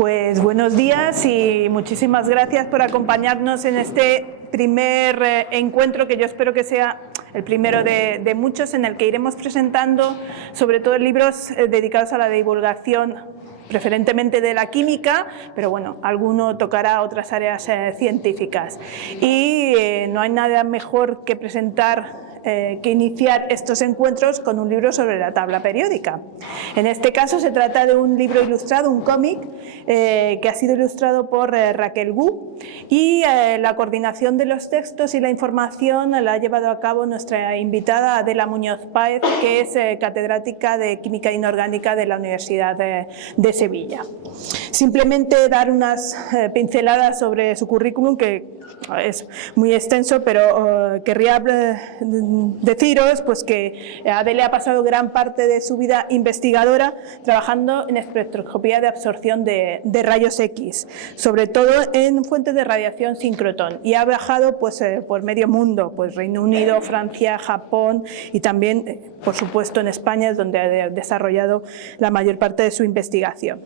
Pues buenos días y muchísimas gracias por acompañarnos en este primer encuentro, que yo espero que sea el primero de muchos, en el que iremos presentando sobre todo libros dedicados a la divulgación, preferentemente de la química, pero bueno, alguno tocará otras áreas científicas. Y no hay nada mejor que presentar que iniciar estos encuentros con un libro sobre la tabla periódica. En este caso se trata de un libro ilustrado, un cómic, que ha sido ilustrado por Raquel Gu, y la coordinación de los textos y la información la ha llevado a cabo nuestra invitada Adela Muñoz Páez, que es catedrática de Química Inorgánica de la Universidad de Sevilla. Simplemente dar unas pinceladas sobre su currículum, que es muy extenso, pero querría deciros pues, que Adela ha pasado gran parte de su vida investigadora trabajando en espectroscopía de absorción de rayos X, sobre todo en fuentes de radiación sincrotón, y ha viajado pues, por medio mundo, pues Reino Unido, Francia, Japón y también, por supuesto, en España, es donde ha desarrollado la mayor parte de su investigación.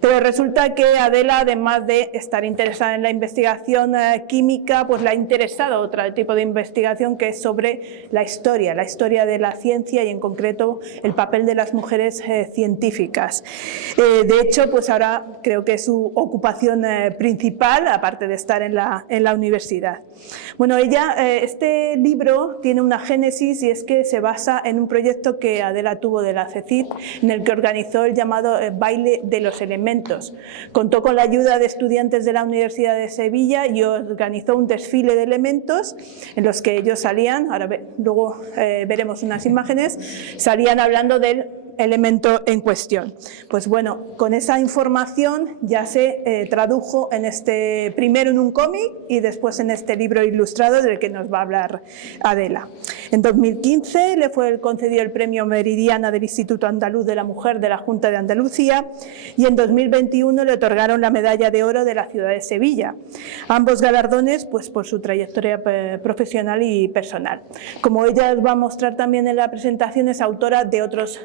Pero resulta que Adela, además de estar interesada en la investigación química, pues le ha interesado otro tipo de investigación, que es sobre la historia de la ciencia y en concreto el papel de las mujeres científicas. De hecho, pues ahora creo que es su ocupación principal, aparte de estar en la universidad. Bueno, este libro tiene una génesis, y es que se basa en un proyecto que Adela tuvo de la CECID, en el que organizó el llamado Baile de los Elementos. Contó con la ayuda de estudiantes de la Universidad de Sevilla y organizó un desfile de elementos en los que ellos salían, luego veremos unas imágenes, salían hablando del elemento en cuestión. Pues bueno, con esa información ya se tradujo primero en un cómic y después en este libro ilustrado del que nos va a hablar Adela. En 2015 le fue concedido el premio Meridiana del Instituto Andaluz de la Mujer de la Junta de Andalucía, y en 2021 le otorgaron la Medalla de Oro de la ciudad de Sevilla. Ambos galardones pues, por su trayectoria profesional y personal. Como ella va a mostrar también en la presentación, es autora de otros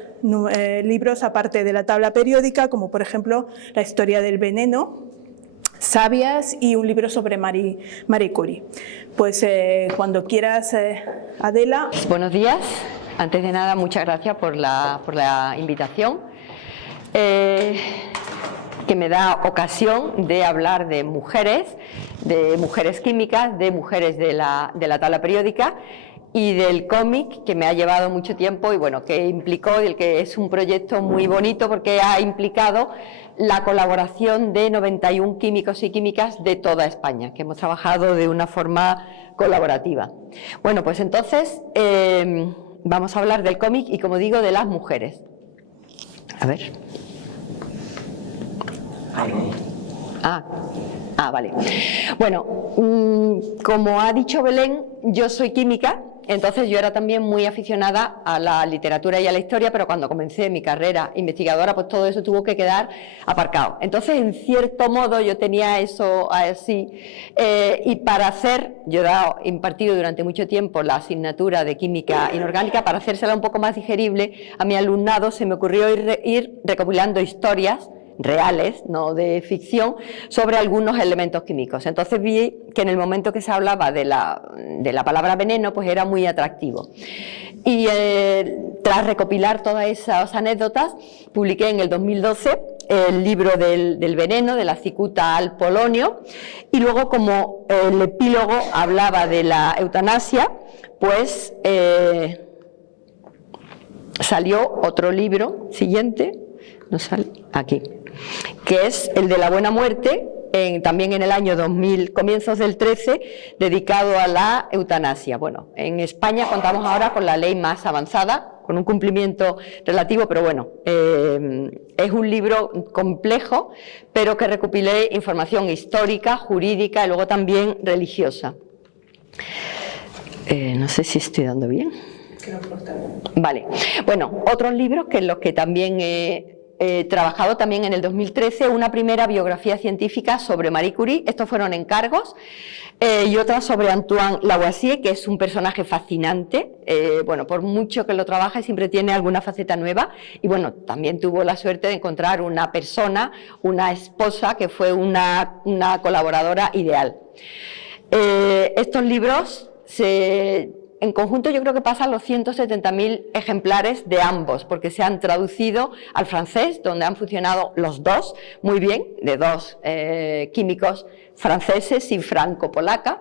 libros aparte de la tabla periódica, como por ejemplo La historia del veneno, Sabias, y un libro sobre Marie Curie. Pues cuando quieras, Adela. Buenos días. Antes de nada, muchas gracias por la invitación, que me da ocasión de hablar de mujeres químicas, de mujeres de la tabla periódica, y del cómic, que me ha llevado mucho tiempo y bueno, que implicó, y el que es un proyecto muy bonito porque ha implicado la colaboración de 91 químicos y químicas de toda España, que hemos trabajado de una forma colaborativa. Bueno, pues entonces vamos a hablar del cómic y, como digo, de las mujeres. A ver. Vale. Bueno, como ha dicho Belén, yo soy química. Entonces yo era también muy aficionada a la literatura y a la historia, pero cuando comencé mi carrera investigadora, pues todo eso tuvo que quedar aparcado. Entonces, en cierto modo, yo tenía eso así, y yo he impartido durante mucho tiempo la asignatura de Química Inorgánica. Para hacérsela un poco más digerible a mi alumnado, se me ocurrió ir recopilando historias reales, no de ficción, sobre algunos elementos químicos. Entonces vi que en el momento que se hablaba de la palabra veneno, pues era muy atractivo. Y tras recopilar todas esas anécdotas, publiqué en el 2012 el libro del veneno, de la cicuta al polonio, y luego, como el epílogo hablaba de la eutanasia, pues salió otro libro siguiente, no sale aquí, que es el de la buena muerte, también en el año 2000, comienzos del 13, dedicado a la eutanasia. Bueno, en España contamos ahora con la ley más avanzada, con un cumplimiento relativo, pero bueno, es un libro complejo, pero que recopilé información histórica, jurídica y luego también religiosa. No sé si estoy dando bien. Vale. Bueno, otros libros que en los que también he trabajado también en el 2013 una primera biografía científica sobre Marie Curie. Estos fueron encargos. Y otra sobre Antoine Lavoisier, que es un personaje fascinante. Bueno, por mucho que lo trabaje, siempre tiene alguna faceta nueva. Y bueno, también tuvo la suerte de encontrar una persona, una esposa, que fue una colaboradora ideal. Estos libros en conjunto yo creo que pasan los 170.000 ejemplares de ambos, porque se han traducido al francés, donde han funcionado los dos muy bien, de dos químicos franceses y franco-polaca,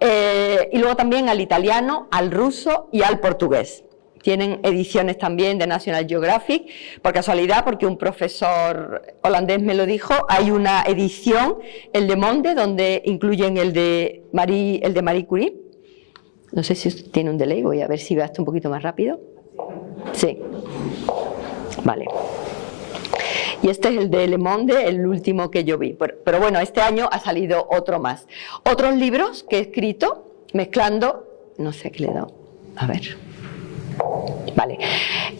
y luego también al italiano, al ruso y al portugués. Tienen ediciones también de National Geographic, por casualidad, porque un profesor holandés me lo dijo, hay una edición, el Le Monde, donde incluyen el de Marie Curie. No sé si esto tiene un delay, voy a ver si va esto un poquito más rápido. Sí, vale. Y este es el de Le Monde, el último que yo vi. Pero bueno, este año ha salido otro más. Otros libros que he escrito, mezclando, no sé qué le he dado, a ver. Vale.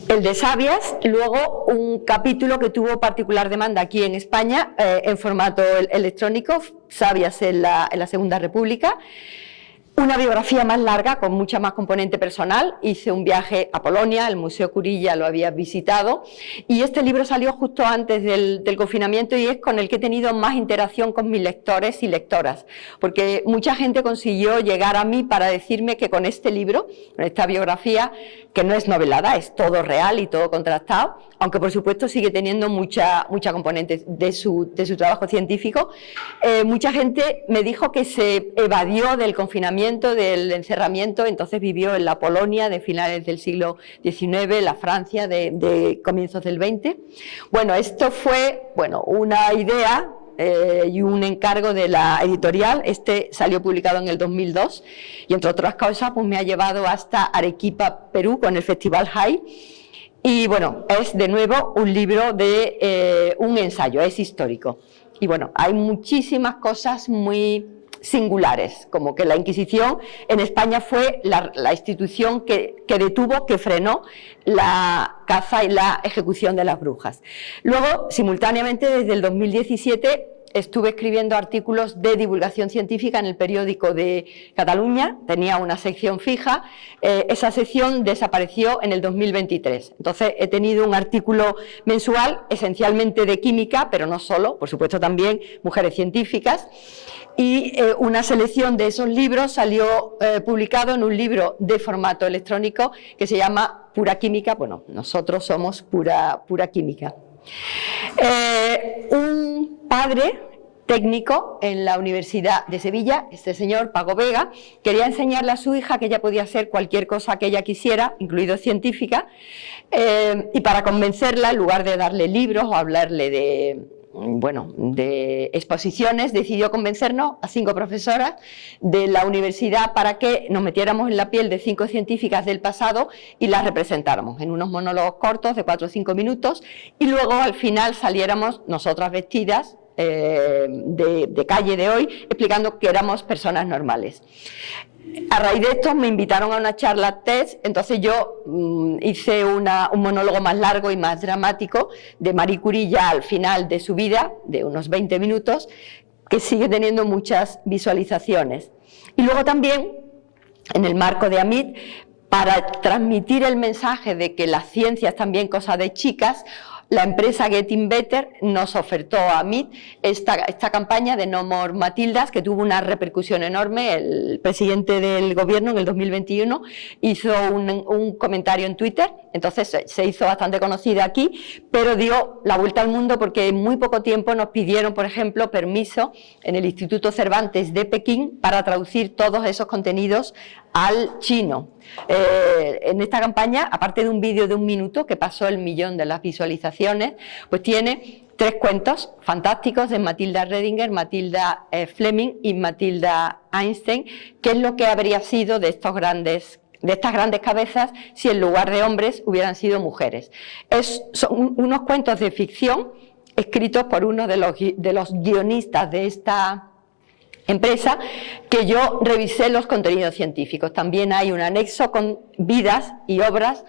El de Sabias, luego un capítulo que tuvo particular demanda aquí en España, en formato electrónico, Sabias en la Segunda República. Una biografía más larga, con mucha más componente personal. Hice un viaje a Polonia, el Museo Curie ya lo había visitado, y este libro salió justo antes del confinamiento y es con el que he tenido más interacción con mis lectores y lectoras, porque mucha gente consiguió llegar a mí para decirme que con este libro, con esta biografía, que no es novelada, es todo real y todo contrastado, aunque por supuesto sigue teniendo mucha componente de su trabajo científico. Mucha gente me dijo que se evadió del confinamiento, del encerramiento, entonces vivió en la Polonia de finales del siglo XIX, la Francia de comienzos del XX. Bueno, esto fue una idea y un encargo de la editorial. Este salió publicado en el 2002 y entre otras cosas pues me ha llevado hasta Arequipa, Perú, con el Festival High. Y bueno, es de nuevo un libro de un ensayo, es histórico. Y bueno, hay muchísimas cosas muy singulares, como que la Inquisición en España fue la institución que detuvo, que frenó la caza y la ejecución de las brujas. Luego, simultáneamente, desde el 2017, estuve escribiendo artículos de divulgación científica en el periódico de Cataluña, tenía una sección fija, esa sección desapareció en el 2023, entonces he tenido un artículo mensual esencialmente de química, pero no solo, por supuesto también mujeres científicas, y una selección de esos libros salió publicado en un libro de formato electrónico que se llama Pura Química. Bueno, nosotros somos pura química. Un padre técnico en la Universidad de Sevilla, este señor Paco Vega, quería enseñarle a su hija que ella podía hacer cualquier cosa que ella quisiera, incluido científica, y para convencerla, en lugar de darle libros o hablarle de exposiciones, decidió convencernos a 5 profesoras de la universidad para que nos metiéramos en la piel de 5 científicas del pasado y las representáramos en unos monólogos cortos de 4 o 5 minutos y luego al final saliéramos nosotras vestidas de calle de hoy, explicando que éramos personas normales. A raíz de esto me invitaron a una charla TED, entonces yo hice un monólogo más largo y más dramático de Marie Curie ya al final de su vida, de unos 20 minutos, que sigue teniendo muchas visualizaciones. Y luego también, en el marco de AMIT, para transmitir el mensaje de que la ciencia es también cosa de chicas, la empresa Getting Better nos ofertó a MIT esta campaña de No More Matildas, que tuvo una repercusión enorme. El presidente del gobierno en el 2021 hizo un comentario en Twitter, entonces se hizo bastante conocida aquí, pero dio la vuelta al mundo porque en muy poco tiempo nos pidieron, por ejemplo, permiso en el Instituto Cervantes de Pekín para traducir todos esos contenidos al chino. En esta campaña, aparte de un vídeo de 1 minuto que pasó el 1 millón de las visualizaciones, pues tiene 3 cuentos fantásticos de Matilda Redinger, Matilda Fleming y Matilda Einstein, que es lo que habría sido de estas grandes cabezas si en lugar de hombres hubieran sido mujeres. Son unos cuentos de ficción escritos por uno de los guionistas de esta empresa, que yo revisé los contenidos científicos. También hay un anexo con vidas y obras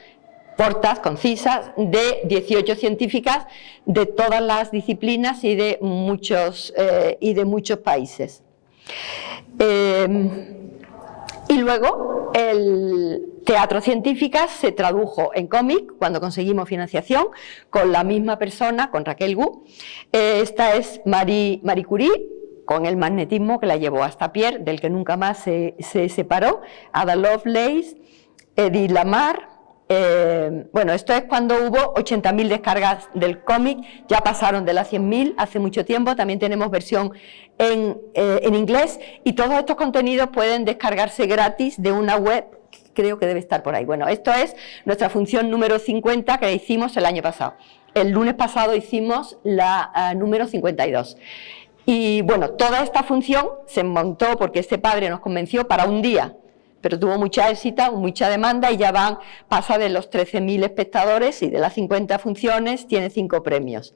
cortas, concisas, de 18 científicas de todas las disciplinas y de muchos países. Y luego el Teatro Científicas se tradujo en cómic cuando conseguimos financiación con la misma persona, con Raquel Gu. Esta es Marie Curie, con el magnetismo que la llevó hasta Pierre, del que nunca más se separó, Ada Lovelace, Edith Lamar. Bueno, esto es cuando hubo 80.000 descargas del cómic, ya pasaron de las 100.000 hace mucho tiempo, también tenemos versión en inglés, y todos estos contenidos pueden descargarse gratis de una web, creo que debe estar por ahí. Bueno, esto es nuestra función número 50 que hicimos el año pasado. El lunes pasado hicimos la número 52. Y bueno, toda esta función se montó porque este padre nos convenció para un día, pero tuvo mucha éxito, mucha demanda, y ya pasa de los 13.000 espectadores, y de las 50 funciones tiene 5 premios.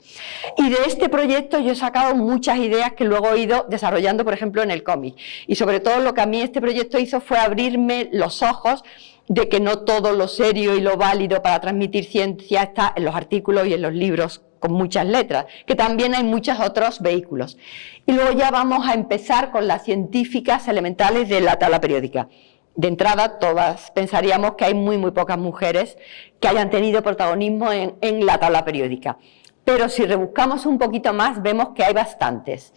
Y de este proyecto yo he sacado muchas ideas que luego he ido desarrollando, por ejemplo, en el cómic. Y sobre todo lo que a mí este proyecto hizo fue abrirme los ojos de que no todo lo serio y lo válido para transmitir ciencia está en los artículos y en los libros con muchas letras, que también hay muchos otros vehículos. Y luego ya vamos a empezar con las científicas elementales de la tabla periódica. De entrada, todas pensaríamos que hay muy pocas mujeres que hayan tenido protagonismo en la tabla periódica. Pero si rebuscamos un poquito más, vemos que hay bastantes.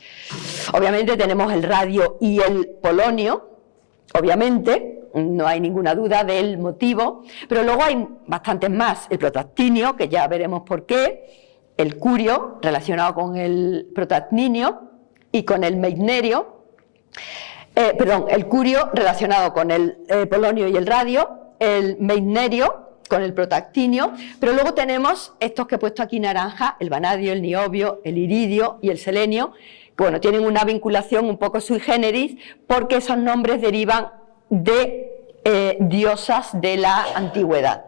Obviamente tenemos el radio y el polonio, obviamente, no hay ninguna duda del motivo, pero luego hay bastantes más. El protactinio, que ya veremos por qué, el curio, relacionado con el protactinio y con el meitnerio, el curio relacionado con el polonio y el radio, el meitnerio con el protactinio, pero luego tenemos estos que he puesto aquí naranja, el vanadio, el niobio, el iridio y el selenio, que bueno, tienen una vinculación un poco sui generis porque esos nombres derivan de diosas de la antigüedad.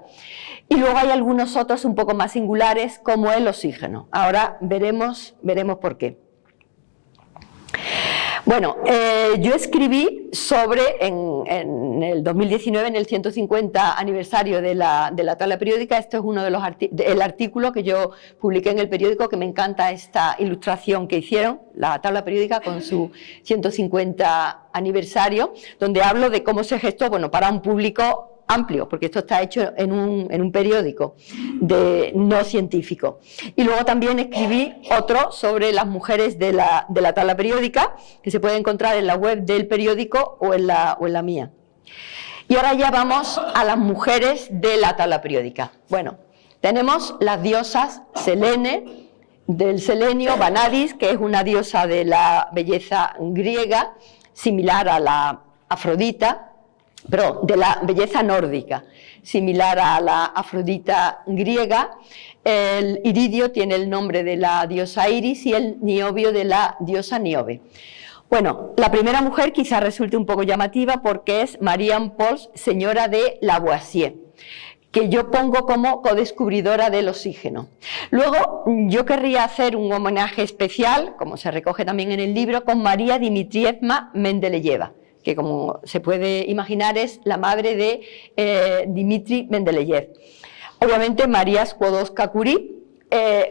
Y luego hay algunos otros un poco más singulares, como el oxígeno. Ahora veremos por qué. Bueno, yo escribí en el 2019, en el 150 aniversario de la tabla periódica, esto es uno de el artículo que yo publiqué en el periódico, que me encanta esta ilustración que hicieron, la tabla periódica con su 150 aniversario, donde hablo de cómo se gestó, bueno, para un público amplio, porque esto está hecho en un periódico no científico. Y luego también escribí otro sobre las mujeres de la tabla periódica, que se puede encontrar en la web del periódico o en la mía. Y ahora ya vamos a las mujeres de la tabla periódica. Bueno, tenemos las diosas Selene, del selenio, Vanadis, que es una diosa de la belleza griega, similar a la Afrodita, pero de la belleza nórdica, similar a la Afrodita griega. El iridio tiene el nombre de la diosa Iris y el niobio de la diosa Niobe. Bueno, la primera mujer quizá resulte un poco llamativa porque es Marianne Pauls, señora de Lavoisier, que yo pongo como codescubridora del oxígeno. Luego, yo querría hacer un homenaje especial, como se recoge también en el libro, con María Dmitrievna Mendeleyeva, que como se puede imaginar es la madre de Dmitri Mendeleev. Obviamente María Skłodowska-Curie,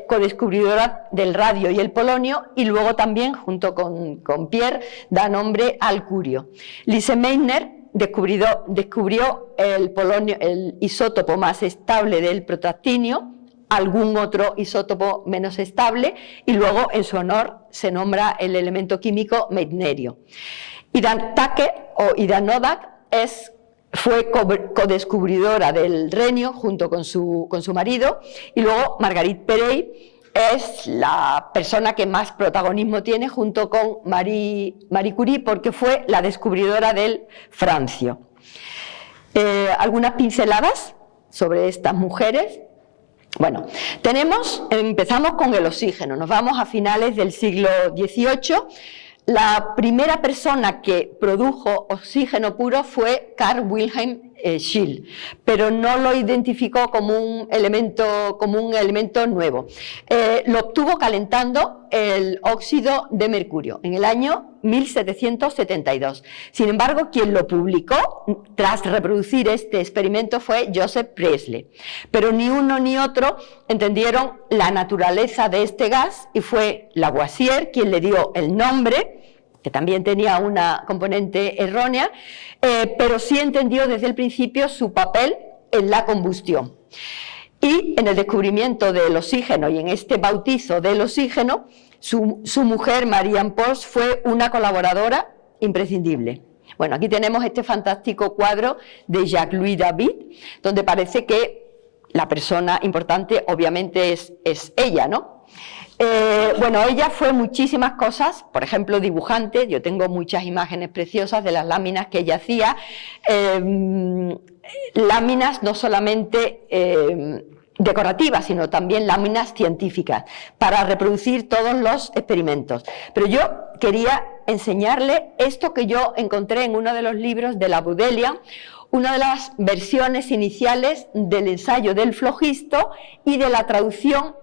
codescubridora del radio y el polonio, y luego también, junto con Pierre, da nombre al curio. Lise Meitner descubrió el polonio, el isótopo más estable del protactinio, algún otro isótopo menos estable, y luego en su honor se nombra el elemento químico meitnerio. Idan Take o Ida Noddack fue codescubridora del renio junto con su marido, y luego Marguerite Perey es la persona que más protagonismo tiene junto con Marie Curie, porque fue la descubridora del francio. Algunas pinceladas sobre estas mujeres. Bueno, empezamos con el oxígeno, nos vamos a finales del siglo XVIII. La primera persona que produjo oxígeno puro fue Carl Wilhelm Scheele, pero no lo identificó como un elemento nuevo. Lo obtuvo calentando el óxido de mercurio en el año 1772. Sin embargo, quien lo publicó tras reproducir este experimento fue Joseph Priestley. Pero ni uno ni otro entendieron la naturaleza de este gas y fue Lavoisier quien le dio el nombre, que también tenía una componente errónea, pero sí entendió desde el principio su papel en la combustión. Y en el descubrimiento del oxígeno y en este bautizo del oxígeno, su mujer, Marie-Anne Pors, fue una colaboradora imprescindible. Bueno, aquí tenemos este fantástico cuadro de Jacques-Louis David, donde parece que la persona importante obviamente es ella, ¿no? Bueno, ella fue muchísimas cosas, por ejemplo, dibujante. Yo tengo muchas imágenes preciosas de las láminas que ella hacía, láminas no solamente decorativas, sino también láminas científicas, para reproducir todos los experimentos. Pero yo quería enseñarle esto que yo encontré en uno de los libros de la Baudelaire, una de las versiones iniciales del ensayo del flogisto y de la traducción,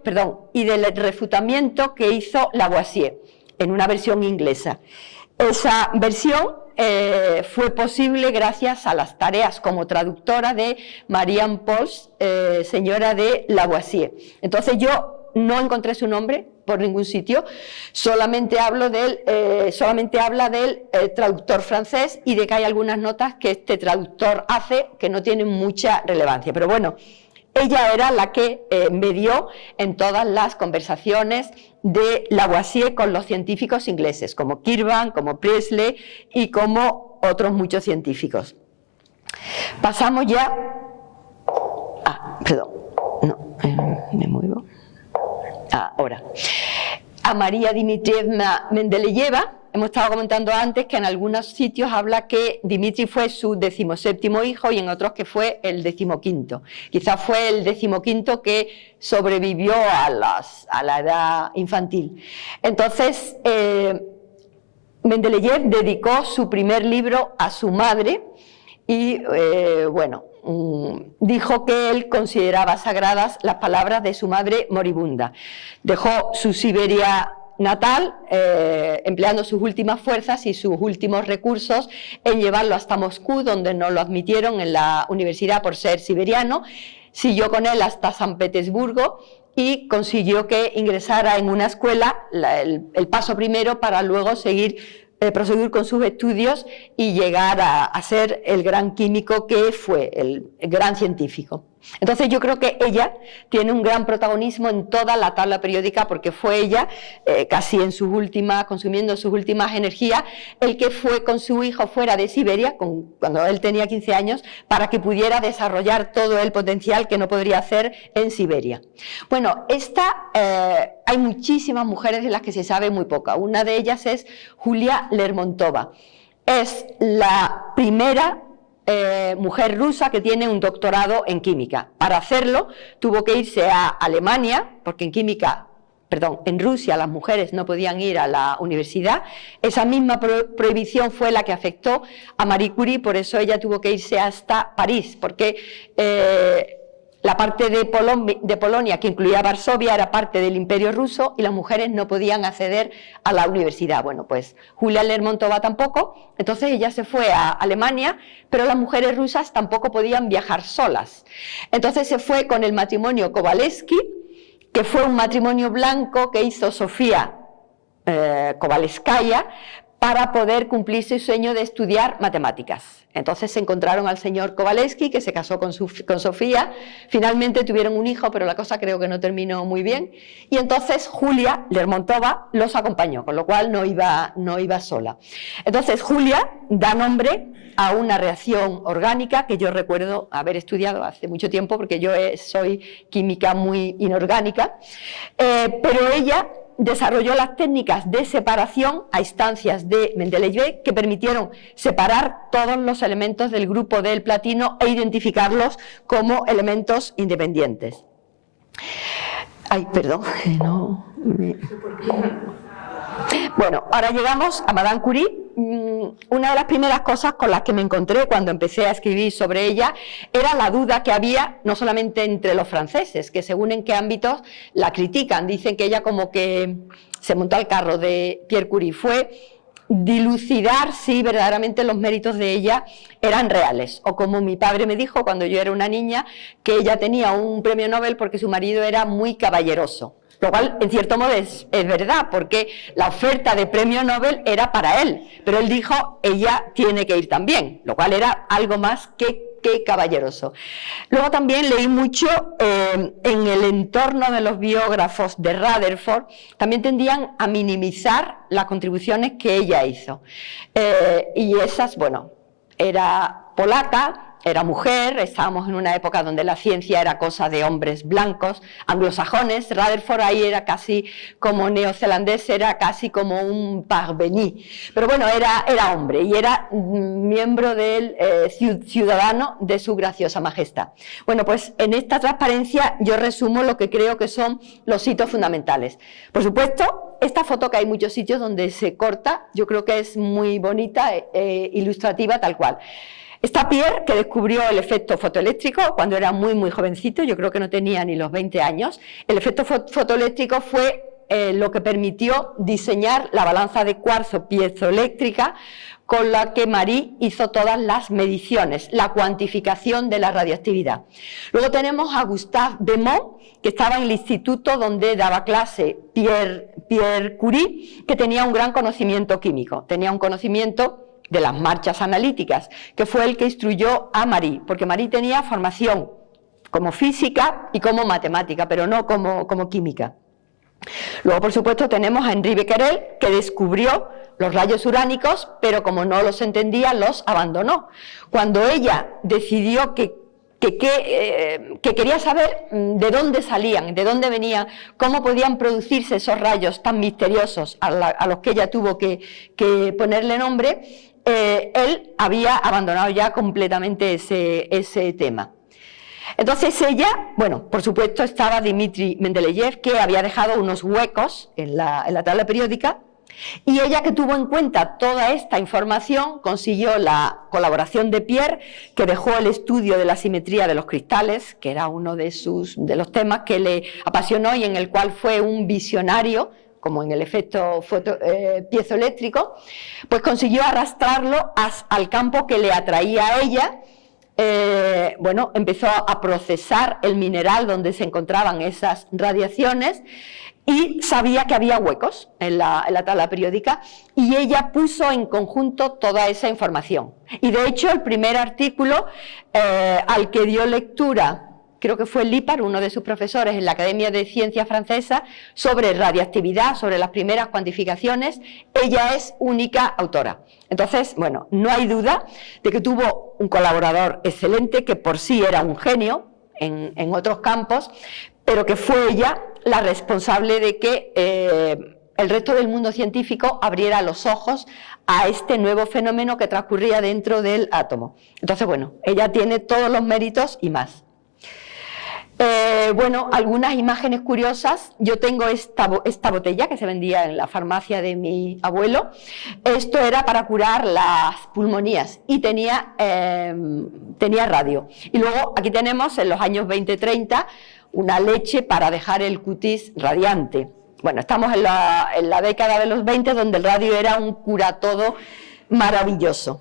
y del refutamiento que hizo Lavoisier en una versión inglesa. Esa versión fue posible gracias a las tareas como traductora de Marie-Anne Pors, señora de Lavoisier. Entonces yo no encontré su nombre por ningún sitio, solamente habla del traductor francés y de que hay algunas notas que este traductor hace que no tienen mucha relevancia. Pero bueno, ella era la que medió en todas las conversaciones de Lavoisier con los científicos ingleses, como Kirwan, como Priestley y como otros muchos científicos. Pasamos ya... me muevo. Ahora, a María Dmitrievna Mendeleyeva. Hemos estado comentando antes que en algunos sitios habla que Dmitri fue su 17º hijo y en otros que fue el 15º. Quizás fue el 15º que sobrevivió a la edad infantil. Entonces, Mendeleyev dedicó su primer libro a su madre y, dijo que él consideraba sagradas las palabras de su madre moribunda. Dejó su Siberia natal, empleando sus últimas fuerzas y sus últimos recursos en llevarlo hasta Moscú, donde no lo admitieron en la universidad por ser siberiano. Siguió con él hasta San Petersburgo y consiguió que ingresara en una escuela, el paso primero para luego proseguir con sus estudios y llegar a ser el gran químico que fue, el gran científico. Entonces yo creo que ella tiene un gran protagonismo en toda la tabla periódica, porque fue ella, casi consumiendo sus últimas energías, el que fue con su hijo fuera de Siberia, cuando él tenía 15 años, para que pudiera desarrollar todo el potencial que no podría hacer en Siberia. Bueno, hay muchísimas mujeres de las que se sabe muy poca. Una de ellas es Julia Lermontova. Es la primera mujer rusa que tiene un doctorado en química. Para hacerlo tuvo que irse a Alemania, porque en Rusia las mujeres no podían ir a la universidad. Esa misma prohibición fue la que afectó a Marie Curie, por eso ella tuvo que irse hasta París, porque la parte de Polonia, que incluía Varsovia, era parte del Imperio ruso y las mujeres no podían acceder a la universidad. Bueno, pues Julia Lermontova tampoco, entonces ella se fue a Alemania, pero las mujeres rusas tampoco podían viajar solas. Entonces se fue con el matrimonio Kovalevsky, que fue un matrimonio blanco que hizo Sofía Kovalevskaya para poder cumplir su sueño de estudiar matemáticas. Entonces se encontraron al señor Kovalevsky, que se casó con Sofía. Finalmente tuvieron un hijo, pero la cosa creo que no terminó muy bien. Y entonces Julia Lermontova los acompañó, con lo cual no iba sola. Entonces Julia da nombre a una reacción orgánica que yo recuerdo haber estudiado hace mucho tiempo, porque yo soy química muy inorgánica, pero ella desarrolló las técnicas de separación a instancias de Mendeleev que permitieron separar todos los elementos del grupo del platino e identificarlos como elementos independientes. Bueno, ahora llegamos a Madame Curie. una de las primeras cosas con las que me encontré cuando empecé a escribir sobre ella era la duda que había no solamente entre los franceses, que según en qué ámbitos la critican, dicen que ella como que se montó al carro de Pierre Curie, fue dilucidar si verdaderamente los méritos de ella eran reales, o como mi padre me dijo cuando yo era una niña, que ella tenía un premio Nobel porque su marido era muy caballeroso. Lo cual, en cierto modo, es verdad, porque la oferta de premio Nobel era para él, pero él dijo, ella tiene que ir también, lo cual era algo más que caballeroso. Luego también leí mucho en el entorno de los biógrafos de Rutherford, también tendían a minimizar las contribuciones que ella hizo. Y esas, bueno, era polaca, era mujer, estábamos en una época donde la ciencia era cosa de hombres blancos, anglosajones. Rutherford ahí era casi como neozelandés, era casi como un parvenu. Pero bueno, era hombre y era miembro del ciudadano de su graciosa majestad. Bueno, pues en esta transparencia yo resumo lo que creo que son los hitos fundamentales. Por supuesto, esta foto, que hay muchos sitios donde se corta, yo creo que es muy bonita, ilustrativa tal cual. Está Pierre, que descubrió el efecto fotoeléctrico cuando era muy jovencito, yo creo que no tenía ni los 20 años. El efecto fotoeléctrico fue lo que permitió diseñar la balanza de cuarzo piezoeléctrica con la que Marie hizo todas las mediciones, la cuantificación de la radioactividad. Luego tenemos a Gustave Demont, que estaba en el instituto donde daba clase Pierre Curie, que tenía un gran conocimiento químico, tenía un conocimiento de las marchas analíticas, que fue el que instruyó a Marie, porque Marie tenía formación como física y como matemática, pero no como química. Luego, por supuesto, tenemos a Henri Becquerel, que descubrió los rayos uránicos, pero como no los entendía, los abandonó. Cuando ella decidió que quería saber de dónde salían, de dónde venían, cómo podían producirse esos rayos tan misteriosos a los que ella tuvo que ponerle nombre, él había abandonado ya completamente ese tema. Entonces ella, bueno, por supuesto estaba Dmitri Mendeleev, que había dejado unos huecos en la tabla periódica, y ella, que tuvo en cuenta toda esta información, consiguió la colaboración de Pierre, que dejó el estudio de la simetría de los cristales, que era uno de los temas que le apasionó y en el cual fue un visionario, como en el efecto piezoeléctrico, pues consiguió arrastrarlo al campo que le atraía a ella. Bueno, empezó a procesar el mineral donde se encontraban esas radiaciones y sabía que había huecos en la tabla periódica, y ella puso en conjunto toda esa información. Y de hecho el primer artículo al que dio lectura, creo que fue Lippard, uno de sus profesores en la Academia de Ciencias francesa, sobre radiactividad, sobre las primeras cuantificaciones, ella es única autora. Entonces, bueno, no hay duda de que tuvo un colaborador excelente, que por sí era un genio en otros campos, pero que fue ella la responsable de que el resto del mundo científico abriera los ojos a este nuevo fenómeno que transcurría dentro del átomo. Entonces, bueno, ella tiene todos los méritos y más. Bueno, algunas imágenes curiosas. Yo tengo esta botella que se vendía en la farmacia de mi abuelo. Esto era para curar las pulmonías y tenía radio. Y luego aquí tenemos, en los años 20-30, una leche para dejar el cutis radiante. Bueno, estamos en la década de los 20, donde el radio era un curatodo maravilloso.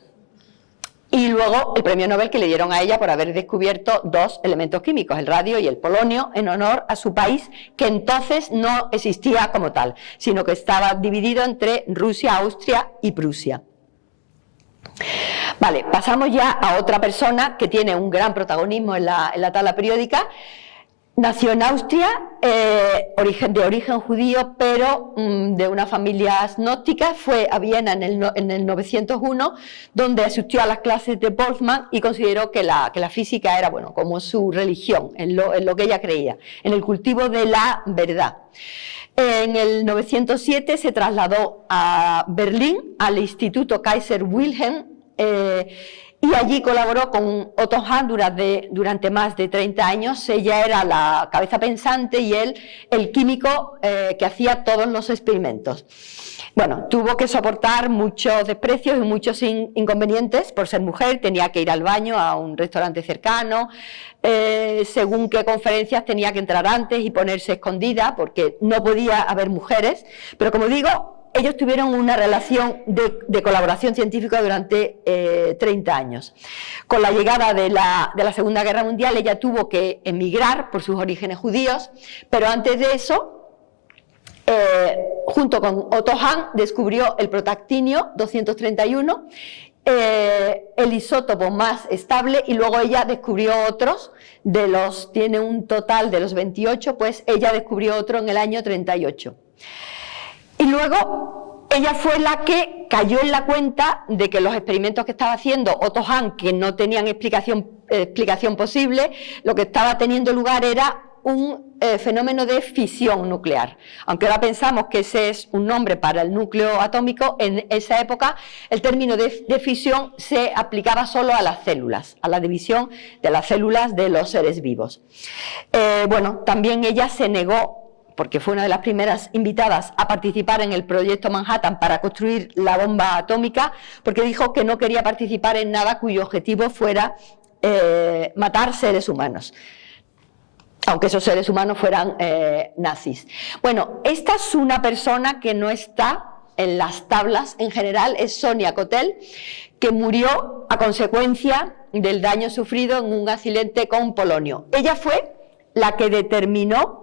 Y luego el premio Nobel que le dieron a ella por haber descubierto dos elementos químicos, el radio y el polonio, en honor a su país, que entonces no existía como tal, sino que estaba dividido entre Rusia, Austria y Prusia. Vale, pasamos ya a otra persona que tiene un gran protagonismo en la tabla periódica. Nació en Austria, de origen judío, pero de una familia gnóstica. Fue a Viena en el 901, donde asistió a las clases de Boltzmann y consideró que la física era, bueno, como su religión, en lo que ella creía, en el cultivo de la verdad. En el 907 se trasladó a Berlín, al Instituto Kaiser Wilhelm, y allí colaboró con Otto Hahn durante más de 30 años. Ella era la cabeza pensante y él el químico que hacía todos los experimentos. Bueno, tuvo que soportar muchos desprecios y muchos inconvenientes por ser mujer, tenía que ir al baño a un restaurante cercano, según qué conferencias tenía que entrar antes y ponerse escondida porque no podía haber mujeres, pero como digo, ellos tuvieron una relación de colaboración científica durante 30 años. Con la llegada de la Segunda Guerra Mundial ella tuvo que emigrar por sus orígenes judíos, pero antes de eso, junto con Otto Hahn, descubrió el protactinio 231, el isótopo más estable, y luego ella descubrió otros, tiene un total de los 28, pues ella descubrió otro en el año 38. Y luego ella fue la que cayó en la cuenta de que los experimentos que estaba haciendo Otto Hahn, que no tenían explicación posible, lo que estaba teniendo lugar era un fenómeno de fisión nuclear. Aunque ahora pensamos que ese es un nombre para el núcleo atómico, en esa época el término de fisión se aplicaba solo a las células, a la división de las células de los seres vivos. Bueno, también ella se negó, porque fue una de las primeras invitadas a participar en el proyecto Manhattan para construir la bomba atómica, porque dijo que no quería participar en nada cuyo objetivo fuera matar seres humanos, aunque esos seres humanos fueran nazis. Bueno, esta es una persona que no está en las tablas en general, es Sonia Kotel, que murió a consecuencia del daño sufrido en un accidente con polonio. Ella fue la que determinó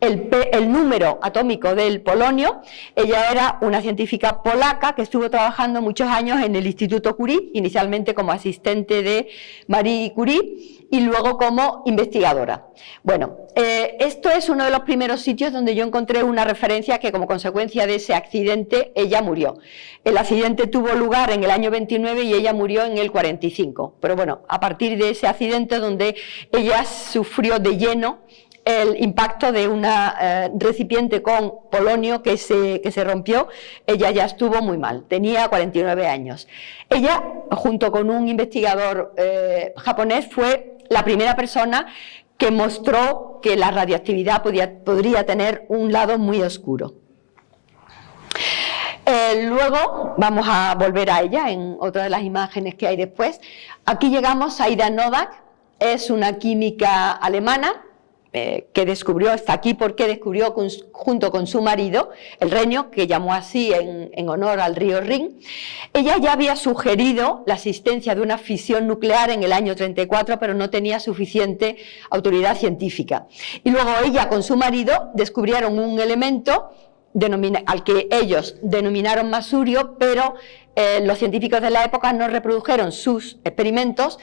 el número atómico del polonio. Ella era una científica polaca que estuvo trabajando muchos años en el Instituto Curie, inicialmente como asistente de Marie Curie y luego como investigadora. Bueno, esto es uno de los primeros sitios donde yo encontré una referencia que como consecuencia de ese accidente ella murió. El accidente tuvo lugar en el año 29 y ella murió en el 45. Pero bueno, a partir de ese accidente donde ella sufrió de lleno el impacto de una recipiente con polonio que se rompió, ella ya estuvo muy mal, tenía 49 años. Ella, junto con un investigador japonés, fue la primera persona que mostró que la radioactividad podría tener un lado muy oscuro. Luego vamos a volver a ella en otra de las imágenes que hay después. Aquí llegamos a Ida Noddack, es una química alemana que descubrió, está aquí porque descubrió junto con su marido el renio, que llamó así en honor al río Rin. Ella ya había sugerido la existencia de una fisión nuclear en el año 34, pero no tenía suficiente autoridad científica. Y luego ella con su marido descubrieron un elemento al que ellos denominaron masurio, pero los científicos de la época no reprodujeron sus experimentos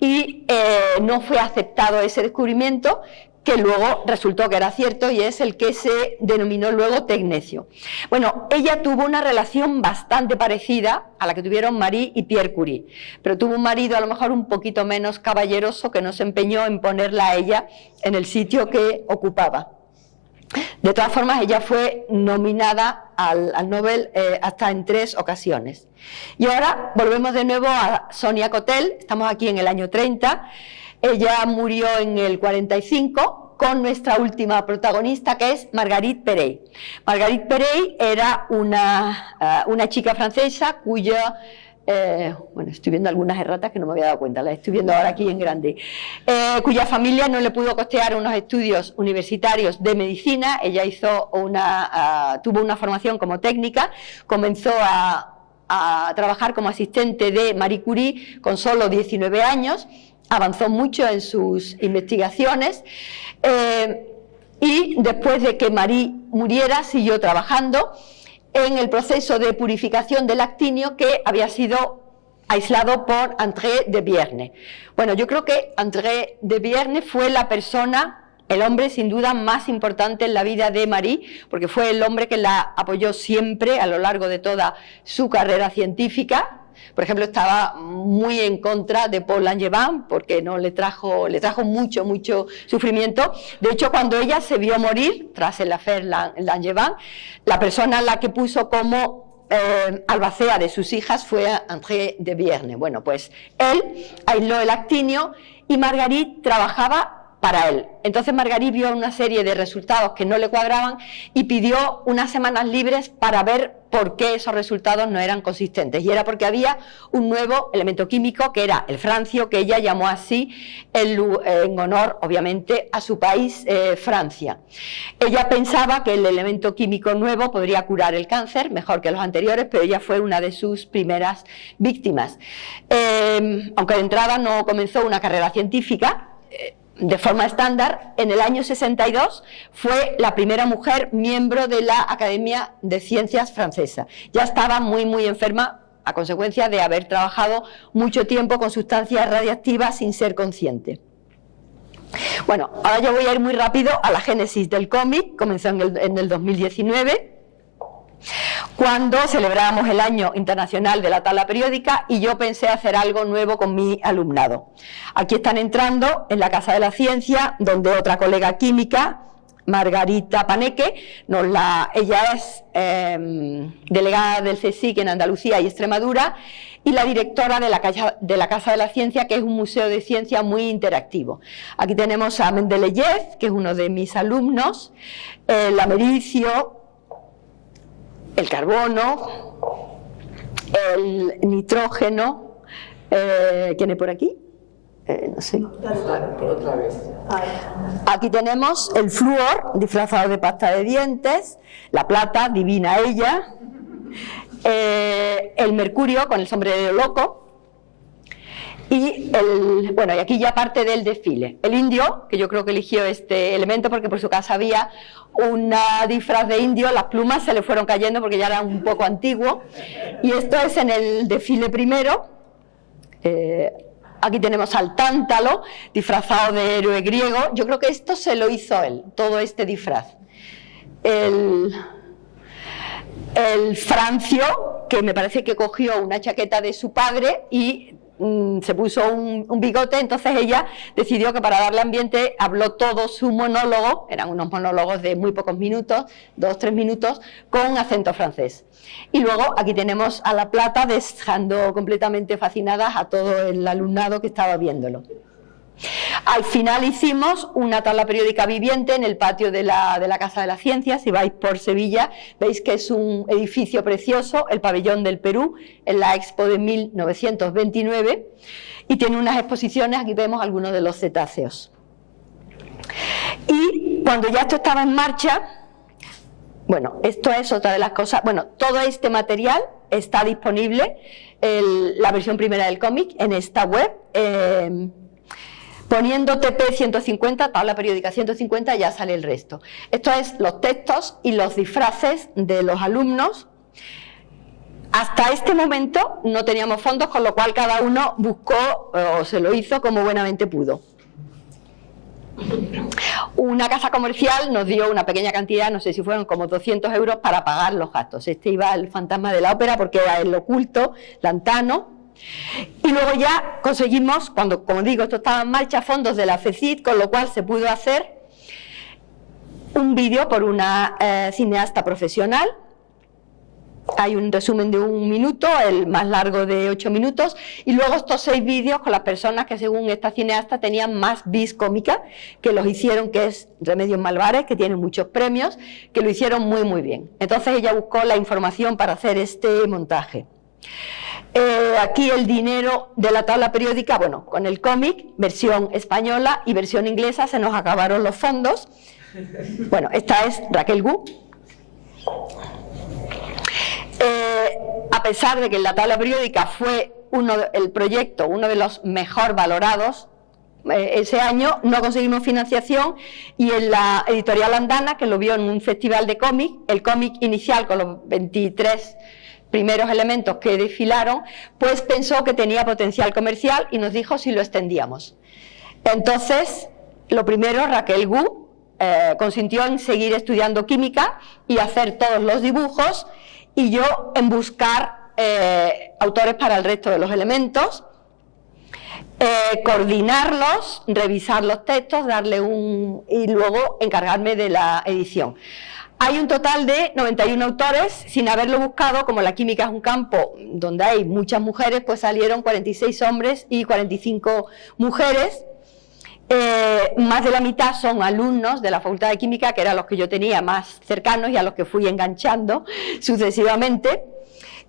y no fue aceptado ese descubrimiento, que luego resultó que era cierto, y es el que se denominó luego tecnecio. Bueno, ella tuvo una relación bastante parecida a la que tuvieron Marie y Pierre Curie, pero tuvo un marido a lo mejor un poquito menos caballeroso que no se empeñó en ponerla a ella en el sitio que ocupaba. De todas formas, ella fue nominada al Nobel hasta en 3 ocasiones. Y ahora volvemos de nuevo a Sonia Kotel, estamos aquí en el año 30, ella murió en el 45 con nuestra última protagonista, que es Marguerite Perey. Marguerite Perey era una chica francesa cuya... bueno, estoy viendo algunas erratas que no me había dado cuenta, las estoy viendo ahora aquí en grande, cuya familia no le pudo costear unos estudios universitarios de medicina. Ella tuvo una formación como técnica, comenzó a trabajar como asistente de Marie Curie con solo 19 años, avanzó mucho en sus investigaciones y después de que Marie muriera siguió trabajando en el proceso de purificación del actinio que había sido aislado por André de Bierne. Bueno, yo creo que André de Bierne fue el hombre sin duda más importante en la vida de Marie, porque fue el hombre que la apoyó siempre a lo largo de toda su carrera científica. Por ejemplo, estaba muy en contra de Paul Langevin porque no le trajo mucho sufrimiento. De hecho, cuando ella se vio morir tras el affaire Langevin, la persona a la que puso como albacea de sus hijas fue André de Vierne. Bueno, pues él aisló el actinio y Marguerite trabajaba para él. Entonces Marguerite vio una serie de resultados que no le cuadraban y pidió unas semanas libres para ver por qué esos resultados no eran consistentes. Y era porque había un nuevo elemento químico que era el francio, que ella llamó así en honor, obviamente, a su país, Francia. Ella pensaba que el elemento químico nuevo podría curar el cáncer mejor que los anteriores, pero ella fue una de sus primeras víctimas. Aunque de entrada no comenzó una carrera científica, de forma estándar, en el año 62 fue la primera mujer miembro de la Academia de Ciencias francesa. Ya estaba muy enferma a consecuencia de haber trabajado mucho tiempo con sustancias radiactivas sin ser consciente. Bueno, ahora yo voy a ir muy rápido a la génesis del cómic. Comenzó en el 2019, cuando celebramos el Año Internacional de la Tabla Periódica, y yo pensé hacer algo nuevo con mi alumnado. Aquí están entrando en la Casa de la Ciencia, donde otra colega química, Margarita Paneque, ella es delegada del CSIC en Andalucía y Extremadura, y la directora de la Casa de la Ciencia, que es un museo de ciencia muy interactivo. Aquí tenemos a Mendeleev, que es uno de mis alumnos, el americio, el carbono, el nitrógeno. ¿Quién es por aquí? No sé. Otra vez. Aquí tenemos el flúor disfrazado de pasta de dientes, la plata, divina ella, el mercurio con el sombrero loco, y y aquí ya parte del desfile. El indio, que yo creo que eligió este elemento porque por su casa había una disfraz de indio, las plumas se le fueron cayendo porque ya era un poco antiguo, y esto es en el desfile primero. Aquí tenemos al Tántalo, disfrazado de héroe griego. Yo creo que esto se lo hizo él, todo este disfraz. El Francio, que me parece que cogió una chaqueta de su padre y se puso un bigote. Entonces ella decidió que para darle ambiente habló todo su monólogo, eran unos monólogos de muy pocos minutos, 2-3 minutos, con acento francés. Y luego aquí tenemos a la plata dejando completamente fascinadas a todo el alumnado que estaba viéndolo. Al final hicimos una tabla periódica viviente en el patio de la Casa de la Ciencia. Si vais por Sevilla, veis que es un edificio precioso, el Pabellón del Perú, en la Expo de 1929, y tiene unas exposiciones. Aquí vemos algunos de los cetáceos. Y cuando ya esto estaba en marcha, bueno, esto es otra de las cosas. Bueno, todo este material está disponible, la versión primera del cómic, en esta web. Poniendo TP 150, tabla periódica 150, ya sale el resto. Esto es los textos y los disfraces de los alumnos. Hasta este momento no teníamos fondos, con lo cual cada uno buscó o se lo hizo como buenamente pudo. Una casa comercial nos dio una pequeña cantidad, no sé si fueron como 200 euros para pagar los gastos. Este iba al Fantasma de la Ópera porque era el oculto, Lantano. Y luego ya conseguimos, cuando, como digo, esto estaba en marcha, fondos de la FECIT, con lo cual se pudo hacer un vídeo por una cineasta profesional. Hay un resumen de 1 minuto, el más largo de 8 minutos, y luego estos 6 vídeos con las personas que según esta cineasta tenían más vis cómica, que los hicieron, que es Remedios Malvares, que tiene muchos premios, que lo hicieron muy bien. Entonces ella buscó la información para hacer este montaje. Aquí el dinero de la tabla periódica, bueno, con el cómic, versión española y versión inglesa, se nos acabaron los fondos. Bueno, esta es Raquel Gu. A pesar de que la tabla periódica fue el proyecto, uno de los mejor valorados ese año, no conseguimos financiación, y en la editorial Andana, que lo vio en un festival de cómic, el cómic inicial con los 23 primeros elementos que desfilaron, pues pensó que tenía potencial comercial y nos dijo si lo extendíamos. Entonces, lo primero, Raquel Gu consintió en seguir estudiando química y hacer todos los dibujos, y yo en buscar autores para el resto de los elementos, coordinarlos, revisar los textos, y luego encargarme de la edición. hay un total de 91 autores, sin haberlo buscado, como la química es un campo donde hay muchas mujeres, pues salieron 46 hombres y 45 mujeres. Más de la mitad son alumnos de la Facultad de Química, que eran los que yo tenía más cercanos y a los que fui enganchando sucesivamente.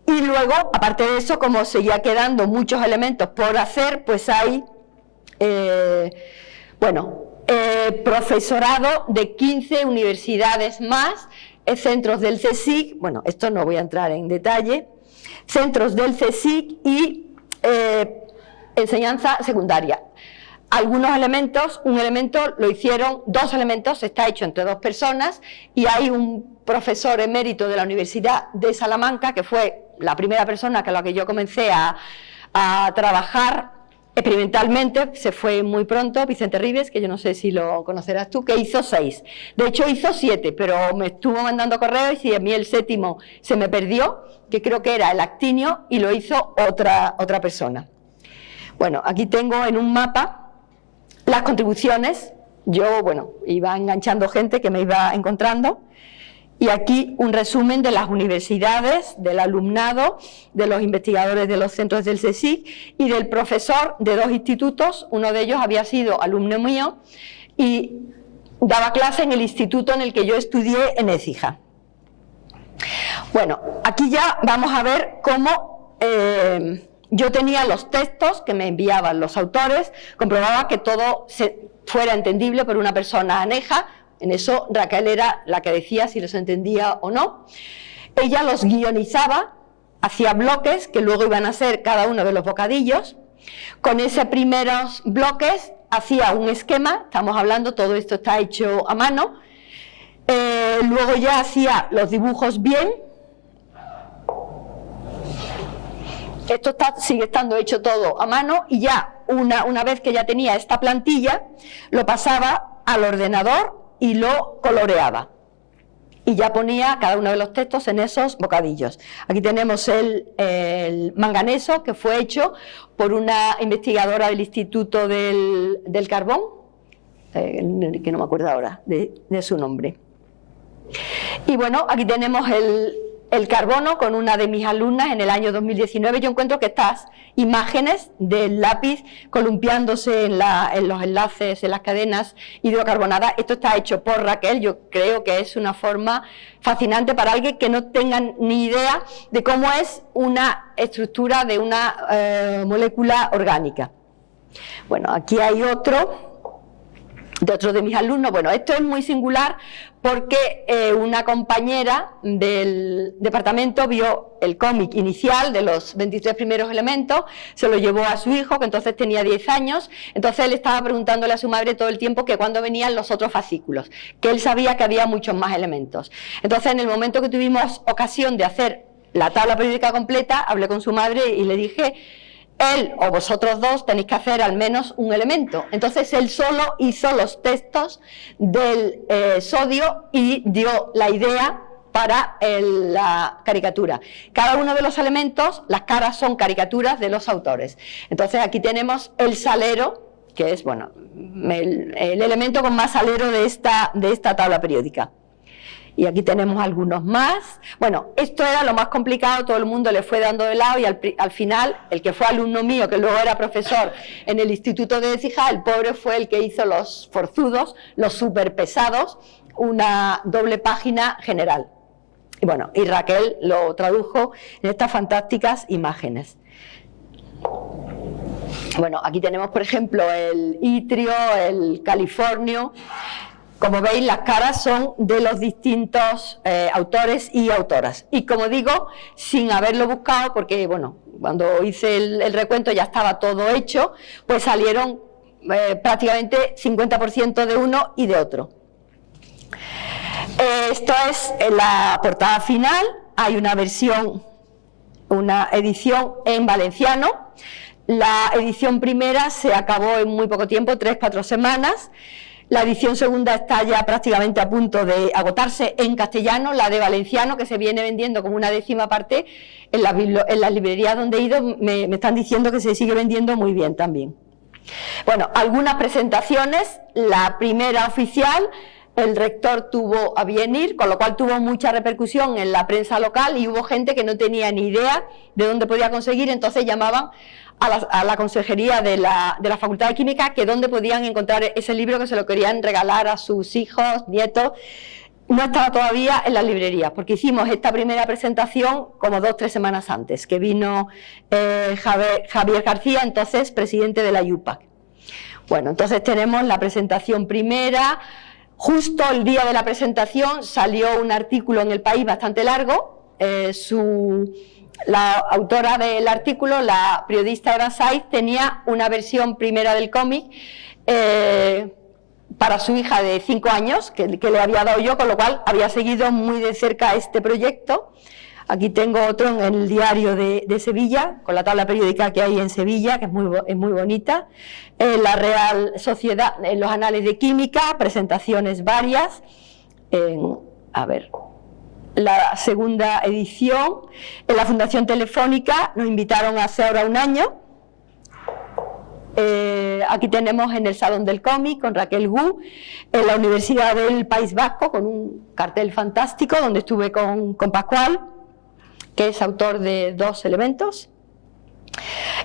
Y luego, aparte de eso, como seguía quedando muchos elementos por hacer, pues hay, profesorado de 15 universidades más, centros del CSIC, bueno, esto no voy a entrar en detalle, centros del CSIC y enseñanza secundaria. Algunos elementos, un elemento lo hicieron, 2 elementos, está hecho entre 2 personas y hay un profesor emérito de la Universidad de Salamanca, que fue la primera persona con la que yo comencé a trabajar experimentalmente, se fue muy pronto, Vicente Ribes, que yo no sé si lo conocerás tú, que hizo 6. De hecho hizo 7, pero me estuvo mandando correos y a mí el 7º se me perdió, que creo que era el actinio, y lo hizo otra persona. Bueno, aquí tengo en un mapa las contribuciones. Yo, bueno, iba enganchando gente que me iba encontrando. Y aquí un resumen de las universidades, del alumnado, de los investigadores de los centros del CSIC y del profesor de 2 institutos. Uno de ellos había sido alumno mío y daba clase en el instituto en el que yo estudié en Écija. Bueno, aquí ya vamos a ver cómo yo tenía los textos que me enviaban los autores, comprobaba que todo fuera entendible por una persona aneja. En eso Raquel era la que decía si los entendía o no. Ella los guionizaba, hacía bloques que luego iban a ser cada uno de los bocadillos. Con esos primeros bloques hacía un esquema, estamos hablando, todo esto está hecho a mano. Luego ya hacía los dibujos bien. Esto sigue estando hecho todo a mano y ya una vez que ya tenía esta plantilla, lo pasaba al ordenador y lo coloreaba y ya ponía cada uno de los textos en esos bocadillos. Aquí tenemos el manganeso, que fue hecho por una investigadora del Instituto del Carbón, que no me acuerdo ahora de su nombre. Y bueno, aquí tenemos el carbono con una de mis alumnas en el año 2019. Yo encuentro que estas imágenes del lápiz columpiándose en los enlaces, en las cadenas hidrocarbonadas, esto está hecho por Raquel. Yo creo que es una forma fascinante para alguien que no tenga ni idea de cómo es una estructura de una molécula orgánica. Bueno, aquí hay otro de mis alumnos. Bueno, esto es muy singular porque una compañera del departamento vio el cómic inicial de los 23 primeros elementos, se lo llevó a su hijo, que entonces tenía 10 años, entonces él estaba preguntándole a su madre todo el tiempo que cuándo venían los otros fascículos, que él sabía que había muchos más elementos. Entonces, en el momento que tuvimos ocasión de hacer la tabla periódica completa, hablé con su madre y le dije: él o vosotros dos tenéis que hacer al menos un elemento. Entonces él solo hizo los textos del sodio y dio la idea para la caricatura. Cada uno de los elementos, las caras son caricaturas de los autores. Entonces aquí tenemos el salero, que es, bueno, el elemento con más salero de esta tabla periódica. Y aquí tenemos algunos más. Bueno, esto era lo más complicado, todo el mundo le fue dando de lado y al final, el que fue alumno mío, que luego era profesor en el Instituto de Écija, el pobre fue el que hizo los forzudos, los súper pesados, una doble página general. Y bueno, y Raquel lo tradujo en estas fantásticas imágenes. Bueno, aquí tenemos, por ejemplo, el itrio, el californio. Como veis, las caras son de los distintos autores y autoras. Y como digo, sin haberlo buscado, porque bueno, cuando hice el recuento ya estaba todo hecho, pues salieron prácticamente 50% de uno y de otro. Esto es la portada final. Hay una edición en valenciano. La edición primera se acabó en muy poco tiempo, 3-4 semanas. La edición segunda está ya prácticamente a punto de agotarse en castellano. La de valenciano, que se viene vendiendo como una 10ª parte, en las librerías donde he ido me están diciendo que se sigue vendiendo muy bien también. Bueno, algunas presentaciones. La primera oficial el rector tuvo a bien ir, con lo cual tuvo mucha repercusión en la prensa local y hubo gente que no tenía ni idea de dónde podía conseguir, entonces llamaban a la consejería de la Facultad de Química que dónde podían encontrar ese libro, que se lo querían regalar a sus hijos, nietos. No estaba todavía en las librerías, porque hicimos esta primera presentación como 2 o 3 semanas antes, que vino Javier García, entonces presidente de la IUPAC. Bueno, entonces tenemos la presentación primera. Justo el día de la presentación salió un artículo en El País bastante largo. La autora del artículo, la periodista Eva Saiz, tenía una versión primera del cómic para su hija de 5 años, que le había dado yo, con lo cual había seguido muy de cerca este proyecto. Aquí tengo otro en el diario de Sevilla, con la tabla periódica que hay en Sevilla, que es muy bonita. La Real Sociedad, en los Anales de Química, presentaciones varias. A ver, la segunda edición. En la Fundación Telefónica nos invitaron hace ahora un año. Aquí tenemos en el Salón del Cómic con Raquel Gu, en la Universidad del País Vasco con un cartel fantástico donde estuve con Pascual, que es autor de 2 elementos.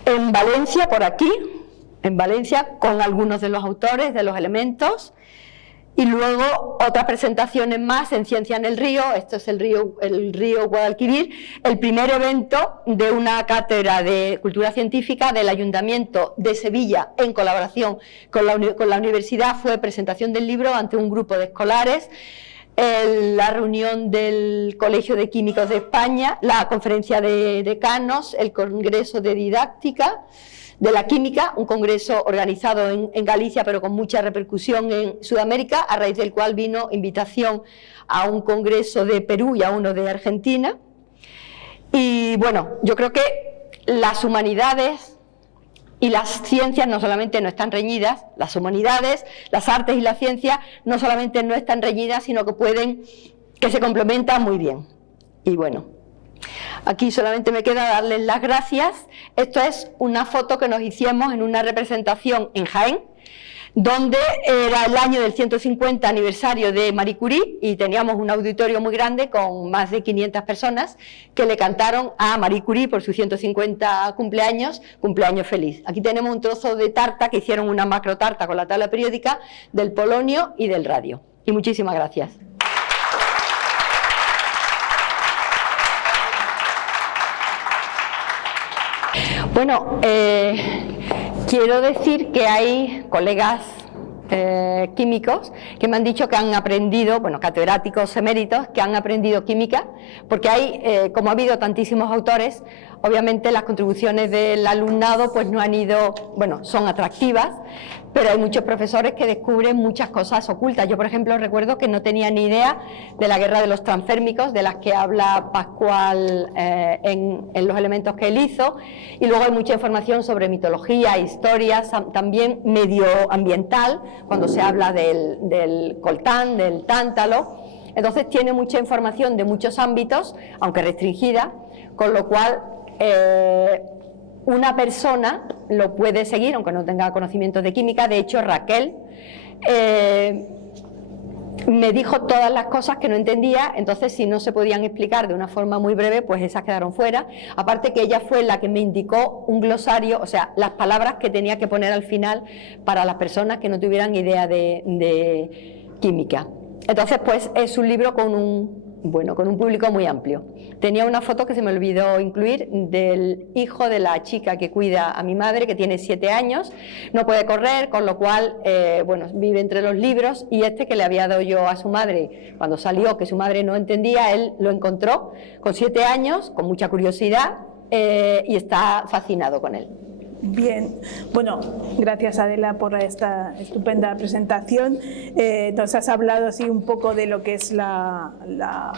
En Valencia, por aquí, en Valencia, con algunos de los autores de los elementos. Y luego otras presentaciones más en Ciencia en el Río. Esto es el río Guadalquivir, el primer evento de una cátedra de cultura científica del Ayuntamiento de Sevilla en colaboración con la universidad. Fue presentación del libro ante un grupo de escolares, la reunión del Colegio de Químicos de España, la conferencia de decanos, el Congreso de Didáctica de la Química, un congreso organizado en Galicia pero con mucha repercusión en Sudamérica, a raíz del cual vino invitación a un congreso de Perú y a uno de Argentina. Y bueno, yo creo que las humanidades y las ciencias no solamente no están reñidas, las humanidades, las artes y la ciencia no solamente no están reñidas, sino que se complementan muy bien. Y bueno, aquí solamente me queda darles las gracias. Esto es una foto que nos hicimos en una representación en Jaén, donde era el año del 150 aniversario de Marie Curie y teníamos un auditorio muy grande con más de 500 personas que le cantaron a Marie Curie por su 150 cumpleaños feliz. Aquí tenemos un trozo de tarta que hicieron, una macro tarta con la tabla periódica del polonio y del radio. Y muchísimas gracias. Bueno, quiero decir que hay colegas químicos que me han dicho que han aprendido, bueno, catedráticos eméritos, que han aprendido química, porque hay, como ha habido tantísimos autores, obviamente las contribuciones del alumnado pues no han ido, bueno, son atractivas, pero hay muchos profesores que descubren muchas cosas ocultas. Yo, por ejemplo, recuerdo que no tenía ni idea de la guerra de los transférmicos, de las que habla Pascual en los elementos que él hizo, y luego hay mucha información sobre mitología, historia, también medioambiental, cuando se habla del coltán, del tántalo. Entonces tiene mucha información de muchos ámbitos, aunque restringida, con lo cual una persona lo puede seguir aunque no tenga conocimientos de química. De hecho, Raquel me dijo todas las cosas que no entendía, entonces si no se podían explicar de una forma muy breve, pues esas quedaron fuera. Aparte que ella fue la que me indicó un glosario, o sea, las palabras que tenía que poner al final para las personas que no tuvieran idea de química. Entonces, pues es un libro con un público muy amplio. Tenía una foto que se me olvidó incluir del hijo de la chica que cuida a mi madre, que tiene 7 años, no puede correr, con lo cual, bueno, vive entre los libros, y este que le había dado yo a su madre cuando salió, que su madre no entendía, él lo encontró con 7 años, con mucha curiosidad, y está fascinado con él. Bien, bueno, gracias Adela por esta estupenda presentación. Entonces has hablado así un poco de lo que es la